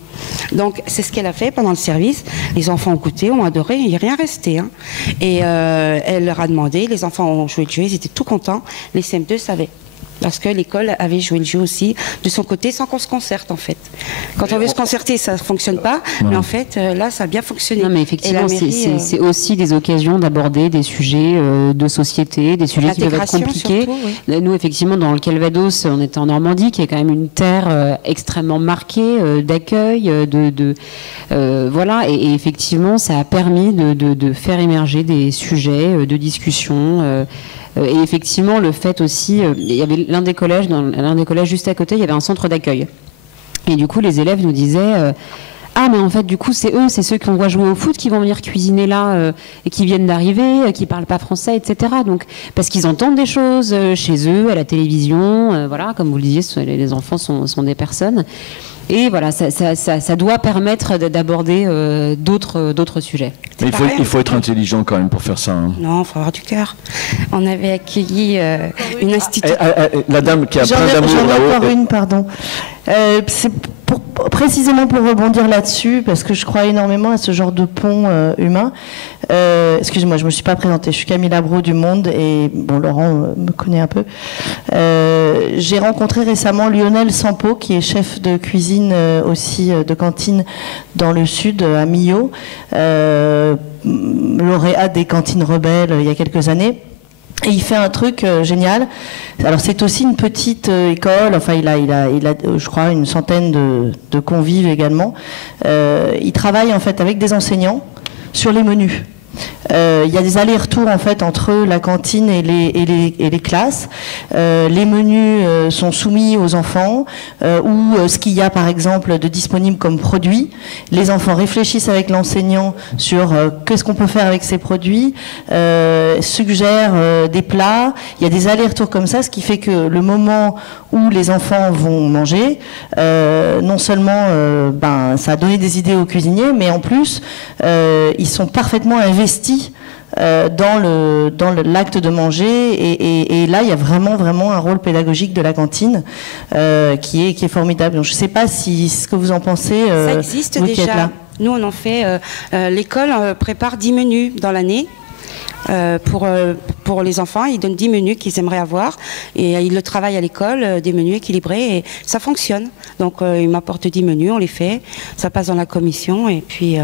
Donc c'est ce qu'elle a fait pendant le service. Les enfants ont goûté, ont adoré, il n'y a rien resté. Hein. Et elle leur a demandé, les enfants ont joué le jeu, ils étaient tout contents, les CM2 savaient. Parce que l'école avait joué le jeu aussi de son côté sans qu'on se concerte en fait. Quand on veut se concerter, ça ne fonctionne pas, mais en fait là ça a bien fonctionné. Non mais effectivement c'est aussi des occasions d'aborder des sujets de société, des sujets qui peuvent être compliqués. Surtout, oui. Nous effectivement dans le Calvados, on était en Normandie qui est quand même une terre extrêmement marquée d'accueil, voilà, et effectivement ça a permis de faire émerger des sujets de discussion. Et effectivement, le fait aussi, il y avait l'un des collèges juste à côté, il y avait un centre d'accueil. Et du coup, les élèves nous disaient ah, mais en fait, du coup, c'est ceux qui vont jouer au foot qui vont venir cuisiner là et qui viennent d'arriver, qui parlent pas français, etc. Donc, parce qu'ils entendent des choses chez eux, à la télévision, voilà, comme vous le disiez, les enfants sont des personnes. Et voilà, ça doit permettre d'aborder d'autres sujets. Mais il faut être intelligent quand même pour faire ça. Hein. Non, il faut avoir du cœur. On avait accueilli une institutrice. La dame qui a plein d'amour là-haut. J'en ai encore une, pardon. C'est précisément pour rebondir là-dessus, parce que je crois énormément à ce genre de pont humain. Excusez-moi, je ne me suis pas présentée. Je suis Camille Labro du Monde, et bon, Laurent me connaît un peu. J'ai rencontré récemment Lionel Sampo, qui est chef de cuisine aussi de cantine dans le sud, à Millau, lauréat des cantines rebelles il y a quelques années. Et il fait un truc génial. Alors c'est aussi une petite école. Enfin, il a, je crois, une centaine de convives également. Il travaille en fait avec des enseignants sur les menus. Il y a des allers-retours en fait entre la cantine et les classes. Les menus sont soumis aux enfants ou ce qu'il y a par exemple de disponible comme produit. Les enfants réfléchissent avec l'enseignant sur qu'est-ce qu'on peut faire avec ces produits, suggèrent des plats. Il y a des allers-retours comme ça, ce qui fait que le moment où les enfants vont manger, non seulement ça a donné des idées aux cuisiniers, mais en plus ils sont parfaitement investis dans l'acte de manger, et là il y a vraiment un rôle pédagogique de la cantine qui est formidable. Donc je ne sais pas ce que vous en pensez. Ça existe déjà. Là. Nous on en fait. L'école prépare 10 menus dans l'année. Pour les enfants, ils donnent 10 menus qu'ils aimeraient avoir et ils le travaillent à l'école, des menus équilibrés, et ça fonctionne. Donc ils m'apportent 10 menus, on les fait, ça passe dans la commission et puis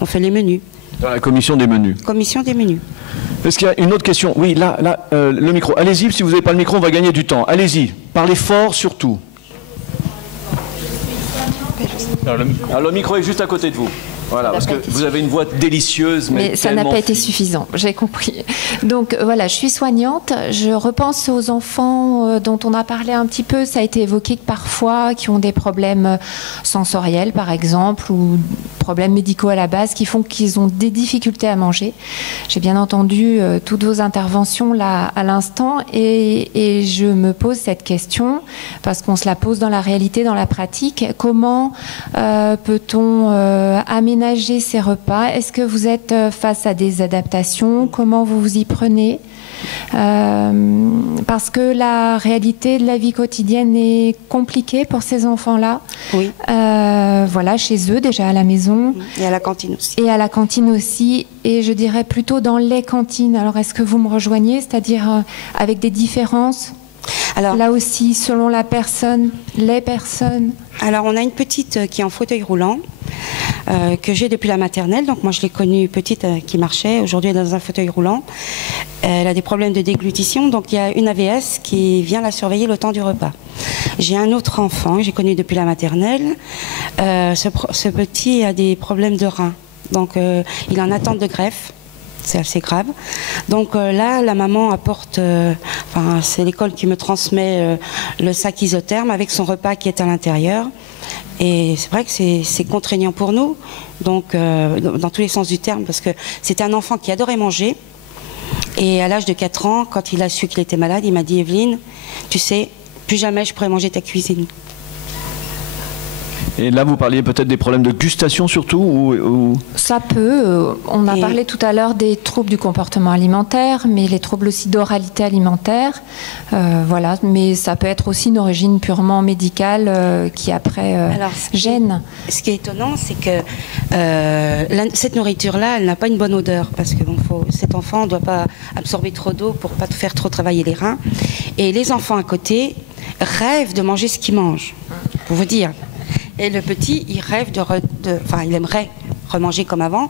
on fait les menus. Dans la commission des menus. Commission des menus. Est-ce qu'il y a une autre question? Oui, là, le micro. Allez-y, si vous n'avez pas le micro, on va gagner du temps. Allez-y, parlez fort surtout. Alors, le micro est juste à côté de vous. Voilà, parce que vous avez une voix délicieuse, mais ça n'a pas été suffisant, j'ai compris. Donc voilà, je suis soignante, je repense aux enfants dont on a parlé un petit peu, ça a été évoqué que parfois, qui ont des problèmes sensoriels par exemple, ou problèmes médicaux à la base qui font qu'ils ont des difficultés à manger. J'ai bien entendu toutes vos interventions là à l'instant et je me pose cette question parce qu'on se la pose dans la réalité, dans la pratique. Comment peut-on aménager ces repas? Est-ce que vous êtes face à des adaptations? Comment vous vous y prenez? Parce que la réalité de la vie quotidienne est compliquée pour ces enfants-là. Oui. Voilà, chez eux, déjà à la maison. Et à la cantine aussi. Et à la cantine aussi. Et je dirais plutôt dans les cantines. Alors, est-ce que vous me rejoignez? C'est-à-dire avec des différences? Alors, là aussi, selon la personne, les personnes. Alors, on a une petite qui est en fauteuil roulant, que j'ai depuis la maternelle. Donc, moi, je l'ai connue petite, qui marchait. Aujourd'hui, elle est dans un fauteuil roulant. Elle a des problèmes de déglutition. Donc, il y a une AVS qui vient la surveiller le temps du repas. J'ai un autre enfant que j'ai connu depuis la maternelle. Ce petit a des problèmes de reins. Donc, il est en attente de greffe. C'est assez grave. Donc là, la maman apporte, c'est l'école qui me transmet le sac isotherme avec son repas qui est à l'intérieur. Et c'est vrai que c'est contraignant pour nous, donc dans tous les sens du terme, parce que c'était un enfant qui adorait manger. Et à l'âge de 4 ans, quand il a su qu'il était malade, il m'a dit: Evelyne, tu sais, plus jamais je pourrai manger ta cuisine. Et là, vous parliez peut-être des problèmes de gustation surtout ou... Ça peut. On a parlé tout à l'heure des troubles du comportement alimentaire, mais les troubles aussi d'oralité alimentaire. Voilà. Mais ça peut être aussi une origine purement médicale qui après gêne. Ce qui est étonnant, c'est que cette nourriture-là, elle n'a pas une bonne odeur, parce que cet enfant ne doit pas absorber trop d'eau pour ne pas faire trop travailler les reins. Et les enfants à côté rêvent de manger ce qu'ils mangent, pour vous dire. Et le petit, il rêve il aimerait remanger comme avant,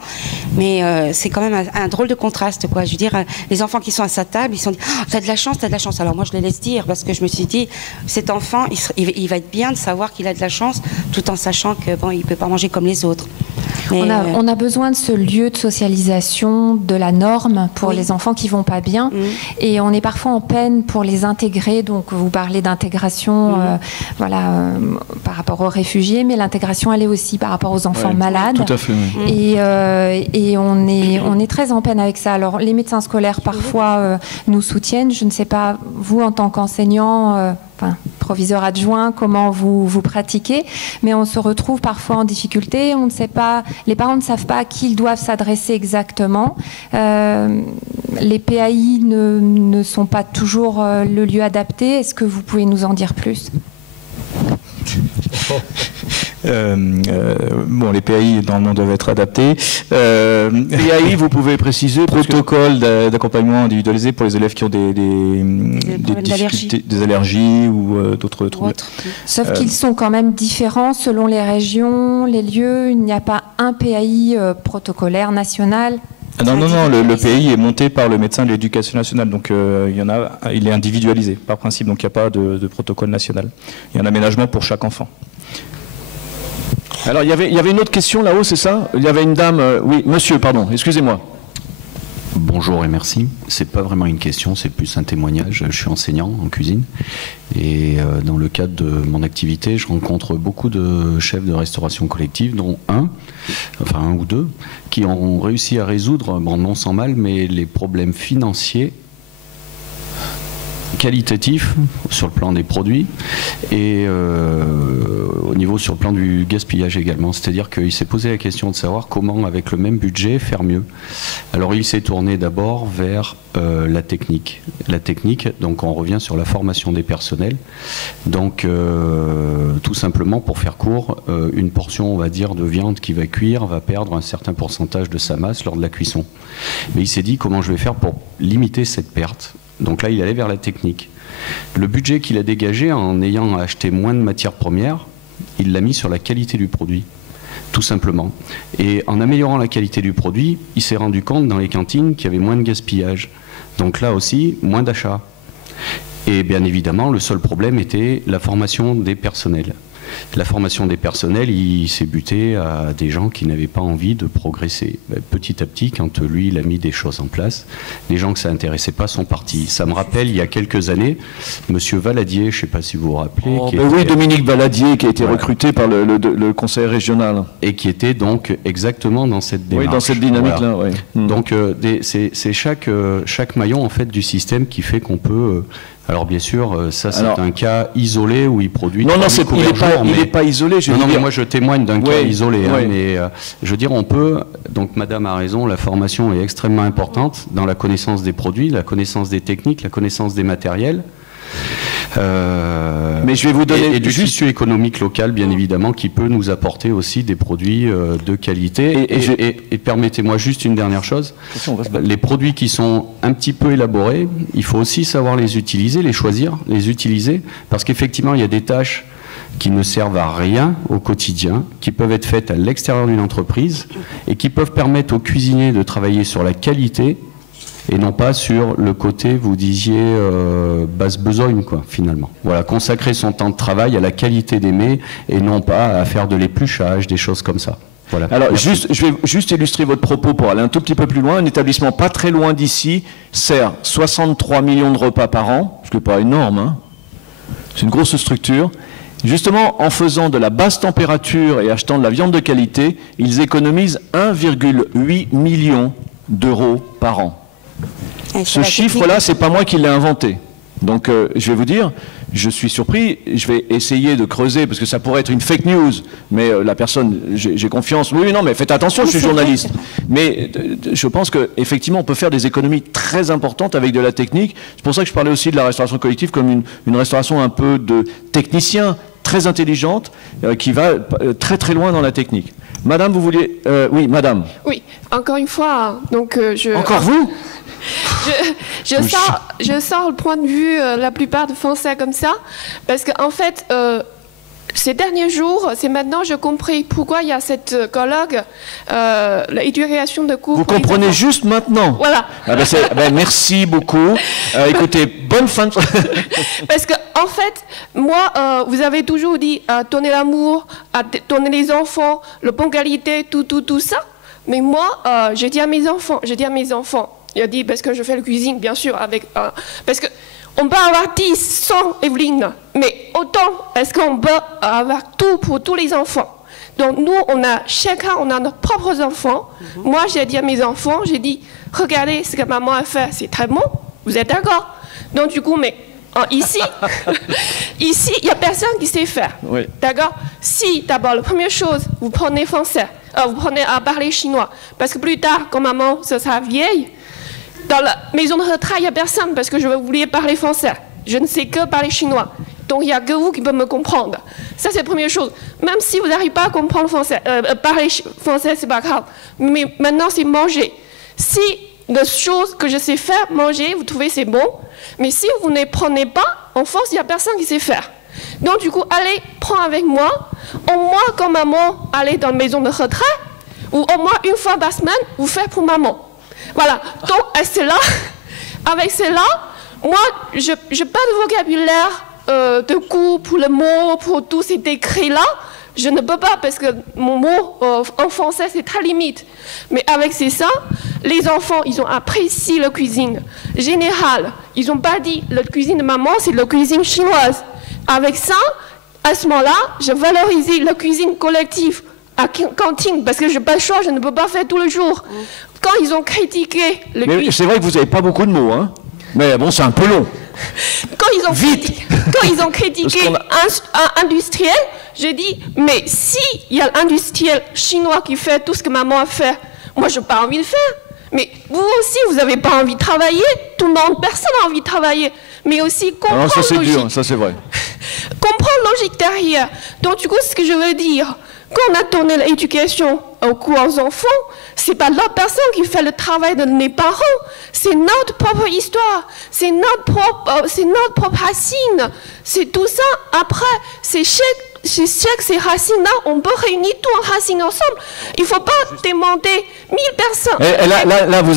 mais c'est quand même un drôle de contraste, quoi. Je veux dire, les enfants qui sont à sa table, ils se sont dit: oh, t'as de la chance, t'as de la chance. Alors moi, je les laisse dire, parce que je me suis dit, cet enfant, il va être bien de savoir qu'il a de la chance, tout en sachant que bon, il peut pas manger comme les autres. Mais, on a besoin de ce lieu de socialisation, de la norme pour les enfants qui vont pas bien, et on est parfois en peine pour les intégrer. Donc vous parlez d'intégration, par rapport aux réfugiés, mais l'intégration elle est aussi par rapport aux enfants malades. Tout à fait. Et on est très en peine avec ça. Alors les médecins scolaires parfois nous soutiennent. Je ne sais pas, vous en tant qu'enseignant, proviseur adjoint, comment vous pratiquez, mais on se retrouve parfois en difficulté. On ne sait pas, les parents ne savent pas à qui ils doivent s'adresser exactement. Les PAI ne sont pas toujours le lieu adapté. Est-ce que vous pouvez nous en dire plus ? Bon, les PAI normalement doivent être adaptés. PAI, vous pouvez préciser. Protocole d'accompagnement individualisé pour les élèves qui ont des difficultés, des allergies ou d'autres troubles. Sauf qu'ils sont quand même différents selon les régions, les lieux. Il n'y a pas un PAI protocolaire national. Non, le PAI est monté par le médecin de l'Éducation nationale, donc il est individualisé par principe, donc il n'y a pas de protocole national. Il y a un aménagement pour chaque enfant. Alors il y avait une autre question là-haut, c'est ça? Il y avait une dame, oui, monsieur, pardon, excusez-moi. Bonjour et merci. C'est pas vraiment une question, c'est plus un témoignage. Je suis enseignant en cuisine et dans le cadre de mon activité, je rencontre beaucoup de chefs de restauration collective, dont un ou deux, qui ont réussi à résoudre, bon, non sans mal, mais les problèmes financiers qualitatif sur le plan des produits et au niveau sur le plan du gaspillage également. C'est-à-dire qu'il s'est posé la question de savoir comment, avec le même budget, faire mieux. Alors il s'est tourné d'abord vers la technique. La technique, donc on revient sur la formation des personnels. Donc tout simplement, pour faire court, une portion, on va dire, de viande qui va cuire va perdre un certain pourcentage de sa masse lors de la cuisson. Mais il s'est dit comment je vais faire pour limiter cette perte. Donc là, il allait vers la technique. Le budget qu'il a dégagé en ayant acheté moins de matières premières, il l'a mis sur la qualité du produit, tout simplement. Et en améliorant la qualité du produit, il s'est rendu compte dans les cantines qu'il y avait moins de gaspillage. Donc là aussi, moins d'achats. Et bien évidemment, le seul problème était la formation des personnels. La formation des personnels, il s'est buté à des gens qui n'avaient pas envie de progresser. Petit à petit, quand lui, il a mis des choses en place, les gens que ça intéressait pas sont partis. Ça me rappelle, il y a quelques années, Monsieur Valadier, je ne sais pas si vous vous rappelez. Oui, Dominique Valadier, qui a été recruté par le conseil régional. Et qui était donc exactement dans cette démarche. Oui, dans cette dynamique-là, voilà. oui. Donc, c'est chaque maillon, en fait, du système qui fait qu'on peut... Alors bien sûr, ça c'est un cas isolé où il produit... Non, il n'est pas isolé. Mais moi je témoigne d'un cas isolé. Hein, mais je veux dire, on peut... Donc Madame a raison, la formation est extrêmement importante dans la connaissance des produits, la connaissance des techniques, la connaissance des matériels. Mais je vais vous donner et du tissu économique local, bien évidemment, qui peut nous apporter aussi des produits de qualité. Et permettez-moi juste une dernière chose. Les produits qui sont un petit peu élaborés, il faut aussi savoir les utiliser, les choisir, les utiliser, parce qu'effectivement, il y a des tâches qui ne servent à rien au quotidien, qui peuvent être faites à l'extérieur d'une entreprise et qui peuvent permettre aux cuisiniers de travailler sur la qualité et non pas sur le côté, vous disiez, basse besogne, quoi, finalement. Voilà, consacrer son temps de travail à la qualité des mets et non pas à faire de l'épluchage, des choses comme ça. Voilà. Alors, je vais juste illustrer votre propos pour aller un tout petit peu plus loin. Un établissement pas très loin d'ici sert 63 millions de repas par an, ce qui n'est pas énorme, hein. C'est une grosse structure. Justement, en faisant de la basse température et achetant de la viande de qualité, ils économisent 1,8 million d'euros par an. Ce chiffre-là, c'est pas moi qui l'ai inventé. Donc, je vais vous dire, je suis surpris, je vais essayer de creuser, parce que ça pourrait être une fake news, mais la personne, j'ai confiance. Oui, non, mais faites attention, je suis journaliste. Mais je pense qu'effectivement, on peut faire des économies très importantes avec de la technique. C'est pour ça que je parlais aussi de la restauration collective comme une restauration un peu de technicien, très intelligente, qui va très très loin dans la technique. Madame, vous vouliez... oui, madame. Oui, encore une fois, donc je... Encore vous je sors le point de vue la plupart de Français comme ça, parce qu'en fait, ces derniers jours, c'est maintenant j'ai compris pourquoi il y a cette colloque, l'éducation de cours. Vous comprenez juste maintenant. Voilà. Ah ben merci beaucoup. Écoutez, bonne fin de... Parce que en fait, moi, vous avez toujours dit donner l'amour, donner les enfants, le bon qualité, tout ça. Mais moi, j'ai dit à mes enfants, il a dit, parce que je fais la cuisine, bien sûr, parce qu'on peut avoir 10, 100 Evelyne, mais autant est-ce qu'on peut avoir tout pour tous les enfants. Donc nous, chacun, on a nos propres enfants. Moi, j'ai dit à mes enfants, j'ai dit, regardez ce que maman a fait, c'est très bon, vous êtes d'accord? Donc du coup, mais ici, il n'y a personne qui sait faire. Oui. D'accord? Si, d'abord, la première chose, vous prenez français, vous prenez à parler chinois, parce que plus tard, quand maman sera vieille, dans la maison de retraite, il n'y a personne parce que je voulais parler français. Je ne sais que parler chinois. Donc, il n'y a que vous qui pouvez me comprendre. Ça, c'est la première chose. Même si vous n'arrivez pas à comprendre français, parler français, c'est pas grave. Mais maintenant, c'est manger. Si la chose que je sais faire, manger, vous trouvez c'est bon. Mais si vous ne prenez pas, en France, il n'y a personne qui sait faire. Donc, du coup, allez, prends avec moi. Au moins, quand maman allait dans la maison de retraite, ou au moins une fois par semaine, vous faites pour maman. Voilà, donc avec cela, moi, je n'ai pas de vocabulaire de cours pour le mot, pour tous ces décrets-là. Je ne peux pas parce que mon mot en français, c'est très limite. Mais avec ça, les enfants, ils ont apprécié la cuisine générale. Ils n'ont pas dit la cuisine de maman, c'est la cuisine chinoise. Avec ça, à ce moment-là, je valorisais la cuisine collective à cantine parce que je n'ai pas le choix, je ne peux pas faire tous les jours. Quand ils ont critiqué le cuisine... C'est vrai que vous n'avez pas beaucoup de mots, hein. Mais bon, c'est un peu long. Quand ils ont critiqué un industriel, j'ai dit, mais si il y a l'industriel chinois qui fait tout ce que maman a fait, moi je n'ai pas envie de faire. Mais vous aussi, vous n'avez pas envie de travailler. Tout le monde, personne n'a envie de travailler. Mais aussi comprendre ça c'est dur, ça c'est vrai. Comprendre logique derrière. Donc du coup, ce que je veux dire, quand on a donné l'éducation aux cours aux enfants, c'est pas l'autre personne qui fait le travail de mes parents, c'est notre propre histoire, c'est notre propre racine, c'est tout ça. Après, c'est chaque ces racines-là, on peut réunir tout en racines ensemble. Il ne faut pas demander 1000 personnes. Et là, vous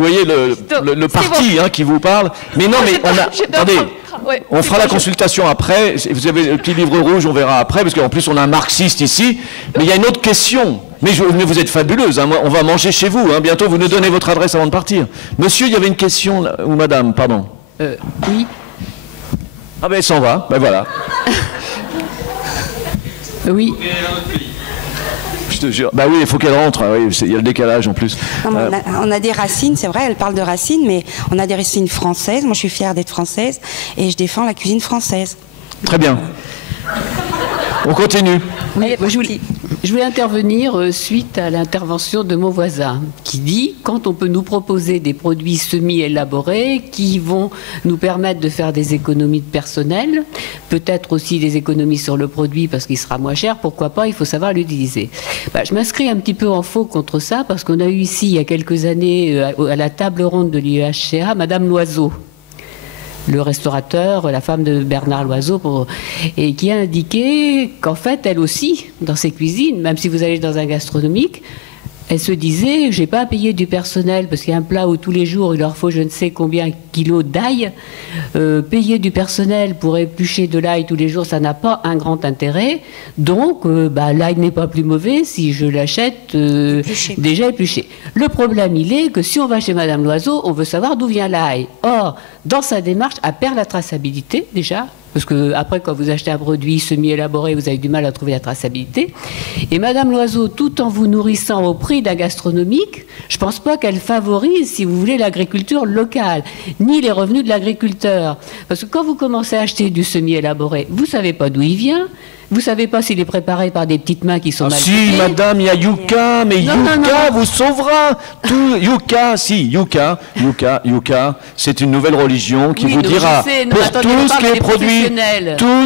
voyez le parti qui vous parle. Mais non, mais on a... Attendez, Ouais, on fera la consultation après. Vous avez le petit livre rouge, on verra après, parce qu'en plus on a un marxiste ici. Mais il y a une autre question. Mais vous êtes fabuleuse, hein. On va manger chez vous, hein. Bientôt vous nous donnez votre adresse avant de partir. Monsieur, il y avait une question, ou madame, pardon. Oui. Ah ben elle s'en va, ben voilà. Oui. Je te jure. Bah oui, il faut qu'elle rentre, oui, il y a le décalage en plus. Non, on a des racines, c'est vrai, elle parle de racines, mais on a des racines françaises. Moi je suis fière d'être française et je défends la cuisine française. Très bien. On continue. Oui, je voulais intervenir suite à l'intervention de mon voisin qui dit quand on peut nous proposer des produits semi-élaborés qui vont nous permettre de faire des économies de personnel, peut-être aussi des économies sur le produit parce qu'il sera moins cher, pourquoi pas, il faut savoir l'utiliser. Je m'inscris un petit peu en faux contre ça parce qu'on a eu ici il y a quelques années à la table ronde de l'IEHCA Madame Loiseau, le restaurateur, la femme de Bernard Loiseau, et qui a indiqué qu'en fait, elle aussi, dans ses cuisines, même si vous allez dans un gastronomique, elle se disait, j'ai pas à payer du personnel, parce qu'il y a un plat où tous les jours, il leur faut je ne sais combien kilos d'ail. Payer du personnel pour éplucher de l'ail tous les jours, ça n'a pas un grand intérêt. Donc, l'ail n'est pas plus mauvais si je l'achète déjà épluché. Le problème, il est que si on va chez Madame Loiseau, on veut savoir d'où vient l'ail. Or, dans sa démarche, elle perd la traçabilité, déjà. Parce que après, quand vous achetez un produit semi-élaboré, vous avez du mal à trouver la traçabilité. Et Madame Loiseau, tout en vous nourrissant au prix d'un gastronomique, je ne pense pas qu'elle favorise, si vous voulez, l'agriculture locale, ni les revenus de l'agriculteur. Parce que quand vous commencez à acheter du semi-élaboré, vous ne savez pas d'où il vient. Vous ne savez pas s'il est préparé par des petites mains qui sont mal si, madame, il y a Yuka, mais non, Yuka vous sauvera. Tout, Yuka, c'est une nouvelle religion qui vous dira pour tout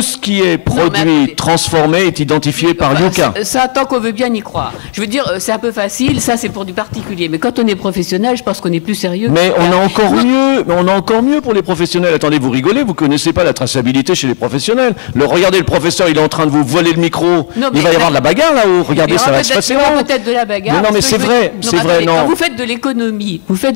ce qui est produit transformé est identifié par Yuka. Ça, tant qu'on veut bien y croire. Je veux dire, c'est un peu facile, ça c'est pour du particulier. Mais quand on est professionnel, je pense qu'on est plus sérieux. Mais on a encore mieux pour les professionnels. Attendez, vous rigolez, vous ne connaissez pas la traçabilité chez les professionnels. Regardez, le professeur, il est en train de vous voler le micro, il va y avoir de la bagarre là-haut. Regardez, ça va se passer là. Peut-être de la bagarre. Non, mais c'est vrai, c'est vrai. Quand vous faites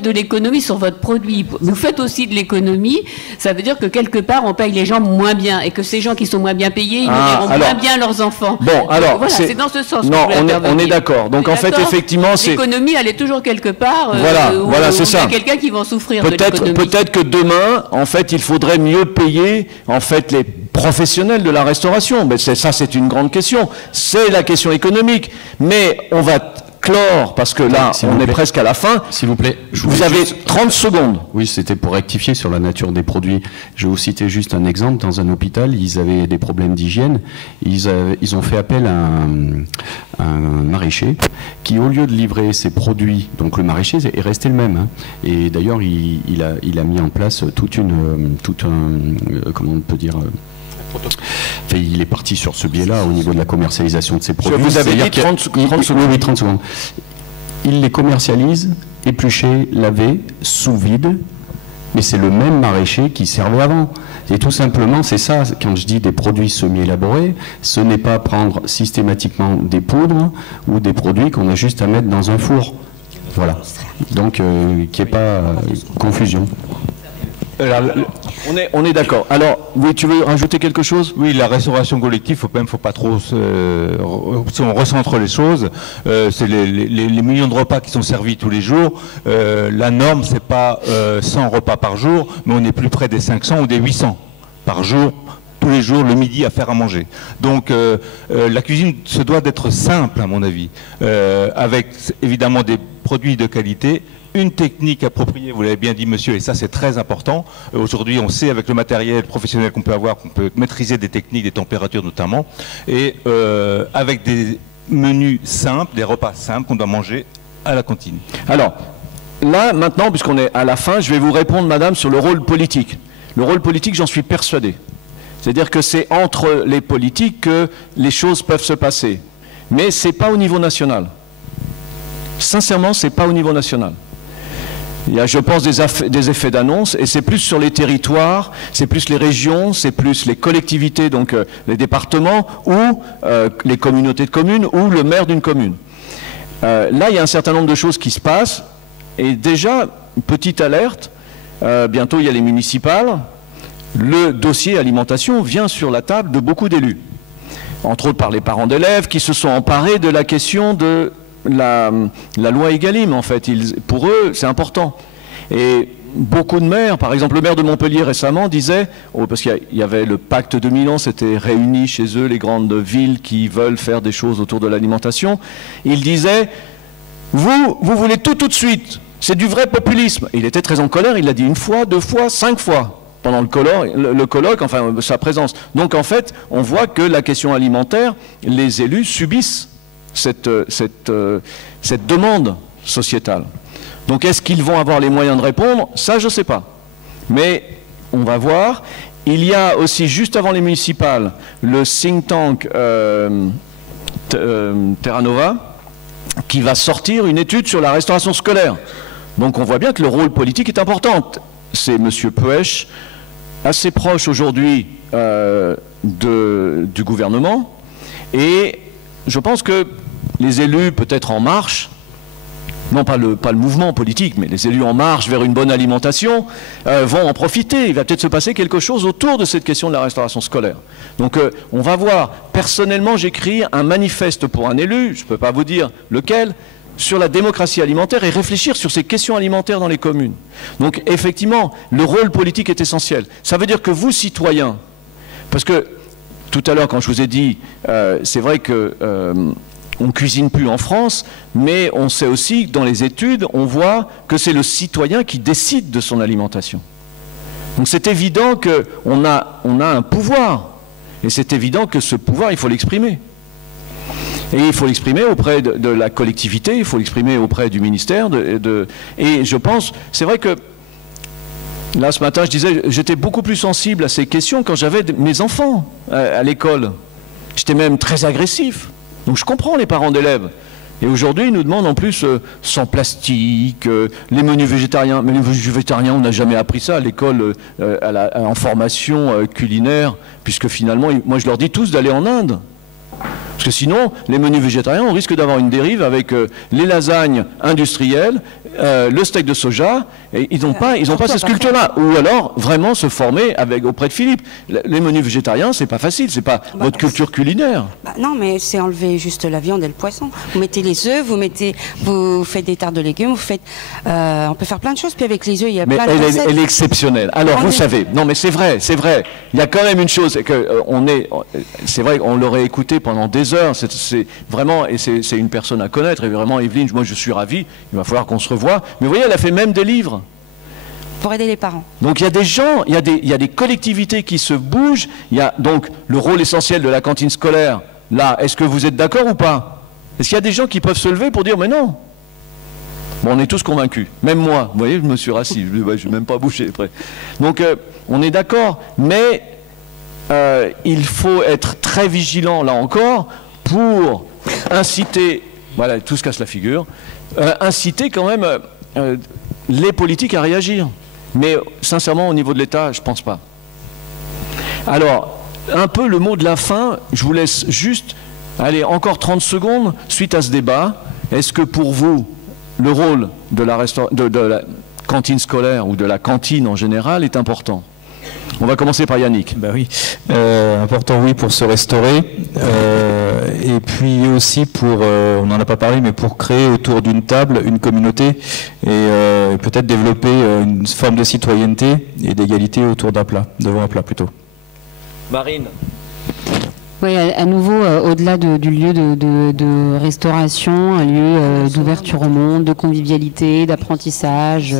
de l'économie sur votre produit, vous faites aussi de l'économie, ça veut dire que quelque part on paye les gens moins bien et que ces gens qui sont moins bien payés, ils nourriront moins bien leurs enfants. Bon, alors, voilà, c'est dans ce sens. Non, on est d'accord. Donc en fait, effectivement, c'est l'économie, elle est toujours quelque part. Voilà, c'est ça. Il y a quelqu'un qui va en souffrir de l'économie. Peut-être que demain, en fait, il faudrait mieux payer en fait les professionnels de la restauration. Mais ça, c'est une grande question. C'est la question économique. Mais on va clore, parce que là, on est presque à la fin. S'il vous plaît. Vous avez 30 secondes. Oui, c'était pour rectifier sur la nature des produits. Je vais vous citer juste un exemple. Dans un hôpital, ils avaient des problèmes d'hygiène. Ils ont fait appel à un maraîcher qui, au lieu de livrer ses produits, donc le maraîcher est resté le même. Hein. Et d'ailleurs, il a mis en place comment on peut dire... il est parti sur ce biais-là au niveau de la commercialisation de ses produits. Vous avez dit 30 secondes. Oui, 30 secondes. Il les commercialise, épluchés, lavés, sous vide, mais c'est le même maraîcher qui servait avant. Et tout simplement, c'est ça, quand je dis des produits semi-élaborés, ce n'est pas prendre systématiquement des poudres ou des produits qu'on a juste à mettre dans un four. Voilà. Donc, qu'il n'y ait pas confusion. On est d'accord. Alors, oui, tu veux rajouter quelque chose? Oui, la restauration collective, faut pas trop si on recentre les choses, c'est les millions de repas qui sont servis tous les jours. La norme, c'est pas 100 repas par jour, mais on est plus près des 500 ou des 800 par jour, tous les jours, le midi, à faire à manger. Donc, la cuisine se doit d'être simple, à mon avis, avec évidemment des produits de qualité, une technique appropriée, vous l'avez bien dit monsieur, et ça c'est très important. Aujourd'hui on sait avec le matériel professionnel qu'on peut avoir, qu'on peut maîtriser des techniques, des températures notamment, et avec des menus simples, des repas simples qu'on doit manger à la cantine. Alors, là maintenant, puisqu'on est à la fin, je vais vous répondre madame sur le rôle politique. Le rôle politique, j'en suis persuadé. C'est-à-dire que c'est entre les politiques que les choses peuvent se passer. Mais ce n'est pas au niveau national. Sincèrement, ce n'est pas au niveau national. Il y a, je pense, des effets d'annonce, et c'est plus sur les territoires, c'est plus les régions, c'est plus les collectivités, donc les départements, ou les communautés de communes, ou le maire d'une commune. Là, il y a un certain nombre de choses qui se passent, et déjà, petite alerte, bientôt il y a les municipales, le dossier alimentation vient sur la table de beaucoup d'élus, entre autres par les parents d'élèves qui se sont emparés de la question de la loi Egalim, en fait. Pour eux, c'est important. Et beaucoup de maires, par exemple le maire de Montpellier récemment disait, parce qu'il y avait le pacte de Milan, c'était réuni chez eux les grandes villes qui veulent faire des choses autour de l'alimentation, il disait, vous voulez tout de suite, c'est du vrai populisme. Et il était très en colère, il l'a dit 1 fois, 2 fois, 5 fois pendant le colloque, enfin sa présence. Donc en fait, on voit que la question alimentaire, les élus subissent cette demande sociétale. Donc est-ce qu'ils vont avoir les moyens de répondre? Ça, je ne sais pas. Mais on va voir. Il y a aussi, juste avant les municipales, le think tank Terra Nova qui va sortir une étude sur la restauration scolaire. Donc on voit bien que le rôle politique est important. C'est M. Puech, assez proche aujourd'hui du gouvernement. Et je pense que les élus, peut-être En Marche, non pas le mouvement politique, mais les élus En Marche vers une bonne alimentation, vont en profiter. Il va peut-être se passer quelque chose autour de cette question de la restauration scolaire. Donc on va voir. Personnellement, j'écris un manifeste pour un élu, je ne peux pas vous dire lequel, sur la démocratie alimentaire et réfléchir sur ces questions alimentaires dans les communes. Donc effectivement, le rôle politique est essentiel. Ça veut dire que vous, citoyens, parce que tout à l'heure quand je vous ai dit, c'est vrai que on ne cuisine plus en France, mais on sait aussi que dans les études, on voit que c'est le citoyen qui décide de son alimentation. Donc c'est évident qu'on a un pouvoir, et c'est évident que ce pouvoir, il faut l'exprimer. Et il faut l'exprimer auprès de la collectivité, il faut l'exprimer auprès du ministère. Et je pense, c'est vrai que, là ce matin, je disais, j'étais beaucoup plus sensible à ces questions quand j'avais mes enfants à l'école. J'étais même très agressif. Donc je comprends les parents d'élèves. Et aujourd'hui, ils nous demandent en plus sans plastique, les menus végétariens. Mais les menus végétariens, on n'a jamais appris ça à l'école, en formation culinaire, puisque finalement, moi je leur dis tous d'aller en Inde. Parce que sinon, les menus végétariens, on risque d'avoir une dérive avec les lasagnes industrielles, le steak de soja, et ils n'ont pas cette culture-là. Ou alors, vraiment se former auprès de Philippe. Les menus végétariens, c'est pas facile, c'est pas votre culture culinaire. Non, mais c'est enlever juste la viande et le poisson. Vous mettez les œufs, vous faites des tartes de légumes, on peut faire plein de choses, puis avec les œufs, il y a plein de recettes. Elle est exceptionnelle. Alors, vous savez, non mais c'est vrai. Il y a quand même une chose, c'est vrai qu'on l'aurait écouté pendant des heures, c'est vraiment, et c'est une personne à connaître, et vraiment Evelyne, moi je suis ravi, il va falloir qu'on se revoie, mais vous voyez, elle a fait même des livres. Pour aider les parents. Donc il y a des gens, il y a des collectivités qui se bougent, il y a donc le rôle essentiel de la cantine scolaire, là, est-ce que vous êtes d'accord ou pas? Est-ce qu'il y a des gens qui peuvent se lever pour dire, mais non? Bon, on est tous convaincus, même moi, vous voyez, je me suis rassis, je ne vais même pas bouger après. Donc on est d'accord, mais il faut être très vigilant, là encore, pour inciter, voilà, tout se casse la figure, inciter quand même les politiques à réagir. Mais sincèrement, au niveau de l'État, je ne pense pas. Alors, un peu le mot de la fin, je vous laisse juste, allez, encore 30 secondes, suite à ce débat. Est-ce que pour vous, le rôle de la cantine scolaire ou de la cantine en général est important ? On va commencer par Yannick. Ben oui, important oui pour se restaurer et puis aussi pour, on n'en a pas parlé, mais pour créer autour d'une table une communauté et peut-être développer une forme de citoyenneté et d'égalité autour d'un plat, devant un plat plutôt. Marine. Oui, à nouveau, au-delà du lieu de restauration, un lieu d'ouverture au monde, de convivialité, d'apprentissage,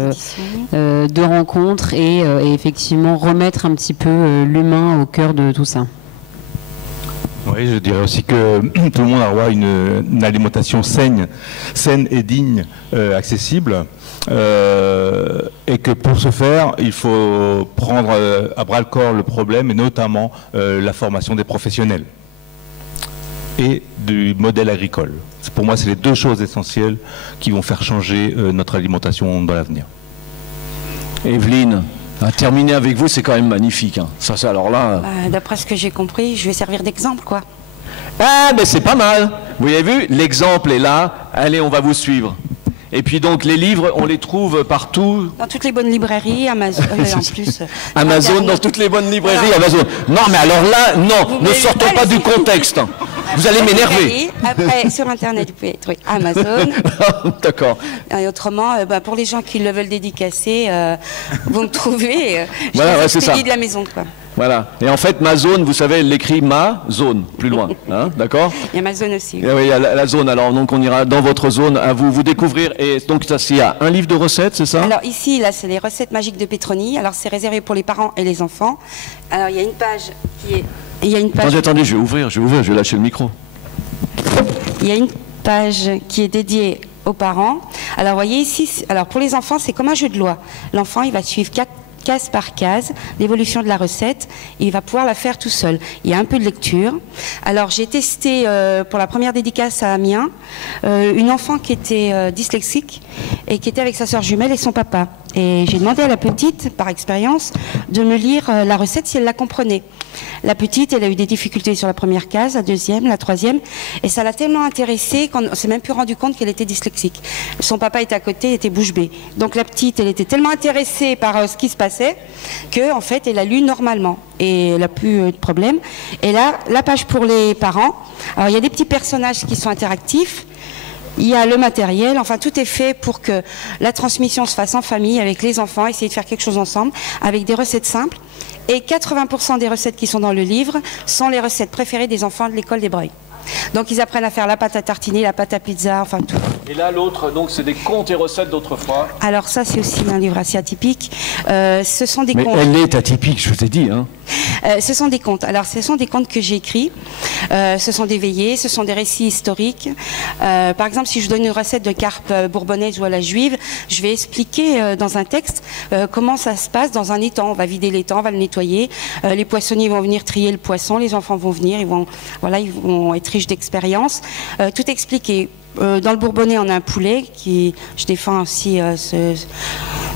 de rencontres et effectivement remettre un petit peu l'humain au cœur de tout ça. Oui, je dirais aussi que tout le monde aura une alimentation saine et digne, accessible. Et que pour ce faire, il faut prendre à bras-le-corps le problème et notamment la formation des professionnels et du modèle agricole. Pour moi, c'est les deux choses essentielles qui vont faire changer notre alimentation dans l'avenir. Evelyne, à terminer avec vous, c'est quand même magnifique. Hein. Ça, alors là... D'après ce que j'ai compris, je vais servir d'exemple, quoi. Ah, mais c'est pas mal. Vous avez vu, l'exemple est là. Allez, on va vous suivre. Et puis donc les livres, on les trouve partout. Dans toutes les bonnes librairies, Amazon en plus. Amazon, dans toutes les bonnes librairies, Amazon. Non, mais alors là, non, ne sortons pas du contexte. Vous allez m'énerver. Après, sur Internet, vous pouvez trouver Amazon. D'accord. Et autrement, pour les gens qui le veulent dédicacer, vous me trouvez. Voilà, c'est ça. De la maison, quoi. Voilà. Et en fait, ma zone, vous savez, elle l'écrit ma zone, plus loin. Hein, d'accord? Il y a ma zone aussi. Oui, il y a la zone. Alors, donc, on ira dans votre zone à vous découvrir. Et donc, ça, il y a un livre de recettes, c'est ça? Alors, ici, là, c'est les recettes magiques de Petroni. Alors, c'est réservé pour les parents et les enfants. Alors, il y a une page qui est. Attendez, je vais ouvrir, je vais lâcher le micro. Il y a une page qui est dédiée aux parents. Alors, vous voyez ici, alors pour les enfants, c'est comme un jeu de loi. L'enfant, il va suivre case par case l'évolution de la recette. Il va pouvoir la faire tout seul. Il y a un peu de lecture. Alors, j'ai testé pour la première dédicace à Amiens une enfant qui était dyslexique et qui était avec sa sœur jumelle et son papa. Et j'ai demandé à la petite, par expérience, de me lire la recette si elle la comprenait. La petite, elle a eu des difficultés sur la première case, la deuxième, la troisième, et ça l'a tellement intéressée qu'on s'est même plus rendu compte qu'elle était dyslexique. Son papa était à côté, était bouche bée. Donc la petite, elle était tellement intéressée par ce qui se passait que, en fait, elle a lu normalement et elle n'a plus de problème. Et là, la page pour les parents. Alors il y a des petits personnages qui sont interactifs. Il y a le matériel, enfin tout est fait pour que la transmission se fasse en famille, avec les enfants, essayer de faire quelque chose ensemble, avec des recettes simples. Et 80% des recettes qui sont dans le livre sont les recettes préférées des enfants de l'école des Breuils. Donc ils apprennent à faire la pâte à tartiner, la pâte à pizza, enfin tout. Et là l'autre, donc c'est des contes et recettes d'autrefois. Alors ça c'est aussi un livre assez atypique. Ce sont des contes. Mais elle est atypique, je vous ai dit. Hein. Ce sont des contes. Alors ce sont des contes que j'ai écrits. Ce sont des veillées, ce sont des récits historiques. Par exemple, si je donne une recette de carpe bourbonnaise ou à la juive, je vais expliquer dans un texte comment ça se passe dans un étang. On va vider l'étang, on va le nettoyer. Les poissonniers vont venir trier le poisson, les enfants vont venir, ils vont être riches d'expérience. Tout expliqué. Dans le Bourbonnais, on a un poulet qui, je défends aussi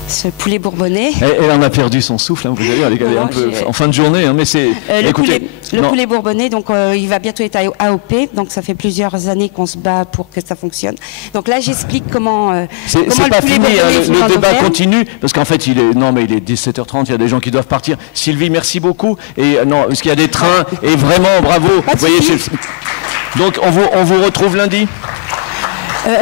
ce poulet bourbonnais. Elle en a perdu son souffle, hein, vous allez, elle est un peu en fin de journée, hein, mais c'est. Le poulet bourbonnais, donc il va bientôt être AOP, donc ça fait plusieurs années qu'on se bat pour que ça fonctionne. Donc là, j'explique comment. C'est pas fini, le débat continue, parce qu'en fait, il est 17h30, il y a des gens qui doivent partir. Sylvie, merci beaucoup. Et non, parce qu'il y a des trains, et vraiment, bravo. Vous voyez, donc on vous retrouve lundi.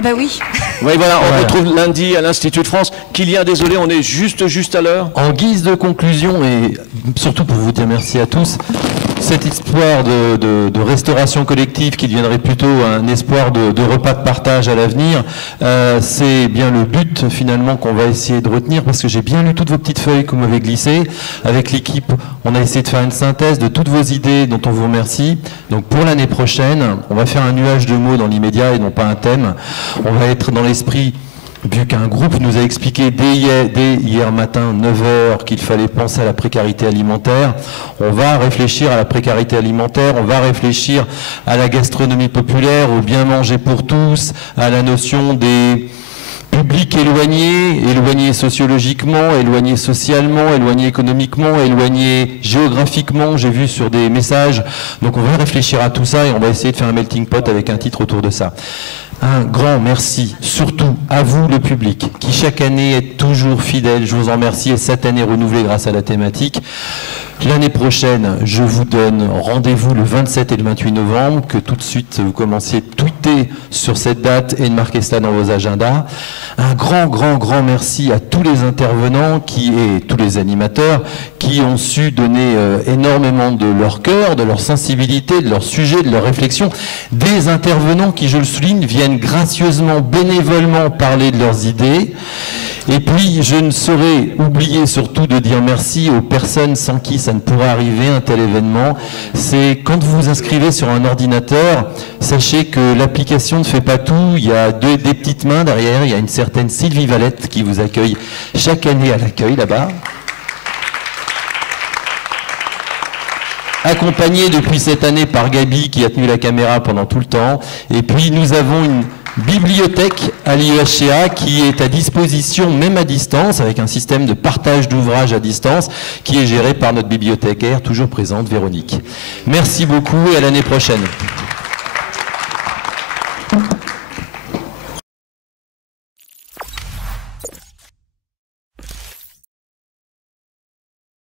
Bah oui. Oui, voilà, on retrouve lundi à l'Institut de France. Kylian, désolé, on est juste à l'heure. En guise de conclusion, et surtout pour vous dire merci à tous, cet espoir de restauration collective qui deviendrait plutôt un espoir de repas de partage à l'avenir, c'est bien le but finalement qu'on va essayer de retenir, parce que j'ai bien lu toutes vos petites feuilles que vous m'avez glissées. Avec l'équipe, on a essayé de faire une synthèse de toutes vos idées dont on vous remercie. Donc pour l'année prochaine, on va faire un nuage de mots dans l'immédiat et non pas un thème. On va être dans l'esprit, vu qu'un groupe nous a expliqué dès hier matin, 9h, qu'il fallait penser à la précarité alimentaire. On va réfléchir à la précarité alimentaire, on va réfléchir à la gastronomie populaire, au bien manger pour tous, à la notion des publics éloignés sociologiquement, éloignés socialement, éloignés économiquement, éloignés géographiquement, j'ai vu sur des messages. Donc on va réfléchir à tout ça et on va essayer de faire un melting pot avec un titre autour de ça. Un grand merci, surtout à vous le public, qui chaque année est toujours fidèle. Je vous en remercie et cette année renouvelée grâce à la thématique. L'année prochaine, je vous donne rendez-vous le 27 et le 28 novembre, que tout de suite vous commenciez à tweeter sur cette date et de marquer cela dans vos agendas. Un grand merci à tous les intervenants et tous les animateurs qui ont su donner énormément de leur cœur, de leur sensibilité, de leur sujet, de leur réflexion. Des intervenants qui, je le souligne, viennent gracieusement, bénévolement parler de leurs idées. Et puis, je ne saurais oublier surtout de dire merci aux personnes sans qui ça ne pourrait arriver, un tel événement. C'est quand vous vous inscrivez sur un ordinateur, sachez que l'application ne fait pas tout. Il y a des petites mains derrière. Il y a une certaine Sylvie Valette qui vous accueille chaque année à l'accueil là-bas. Accompagnée depuis cette année par Gabi qui a tenu la caméra pendant tout le temps. Et puis, nous avons une bibliothèque à l'IEHCA qui est à disposition même à distance avec un système de partage d'ouvrages à distance qui est géré par notre bibliothécaire toujours présente Véronique. Merci beaucoup et à l'année prochaine.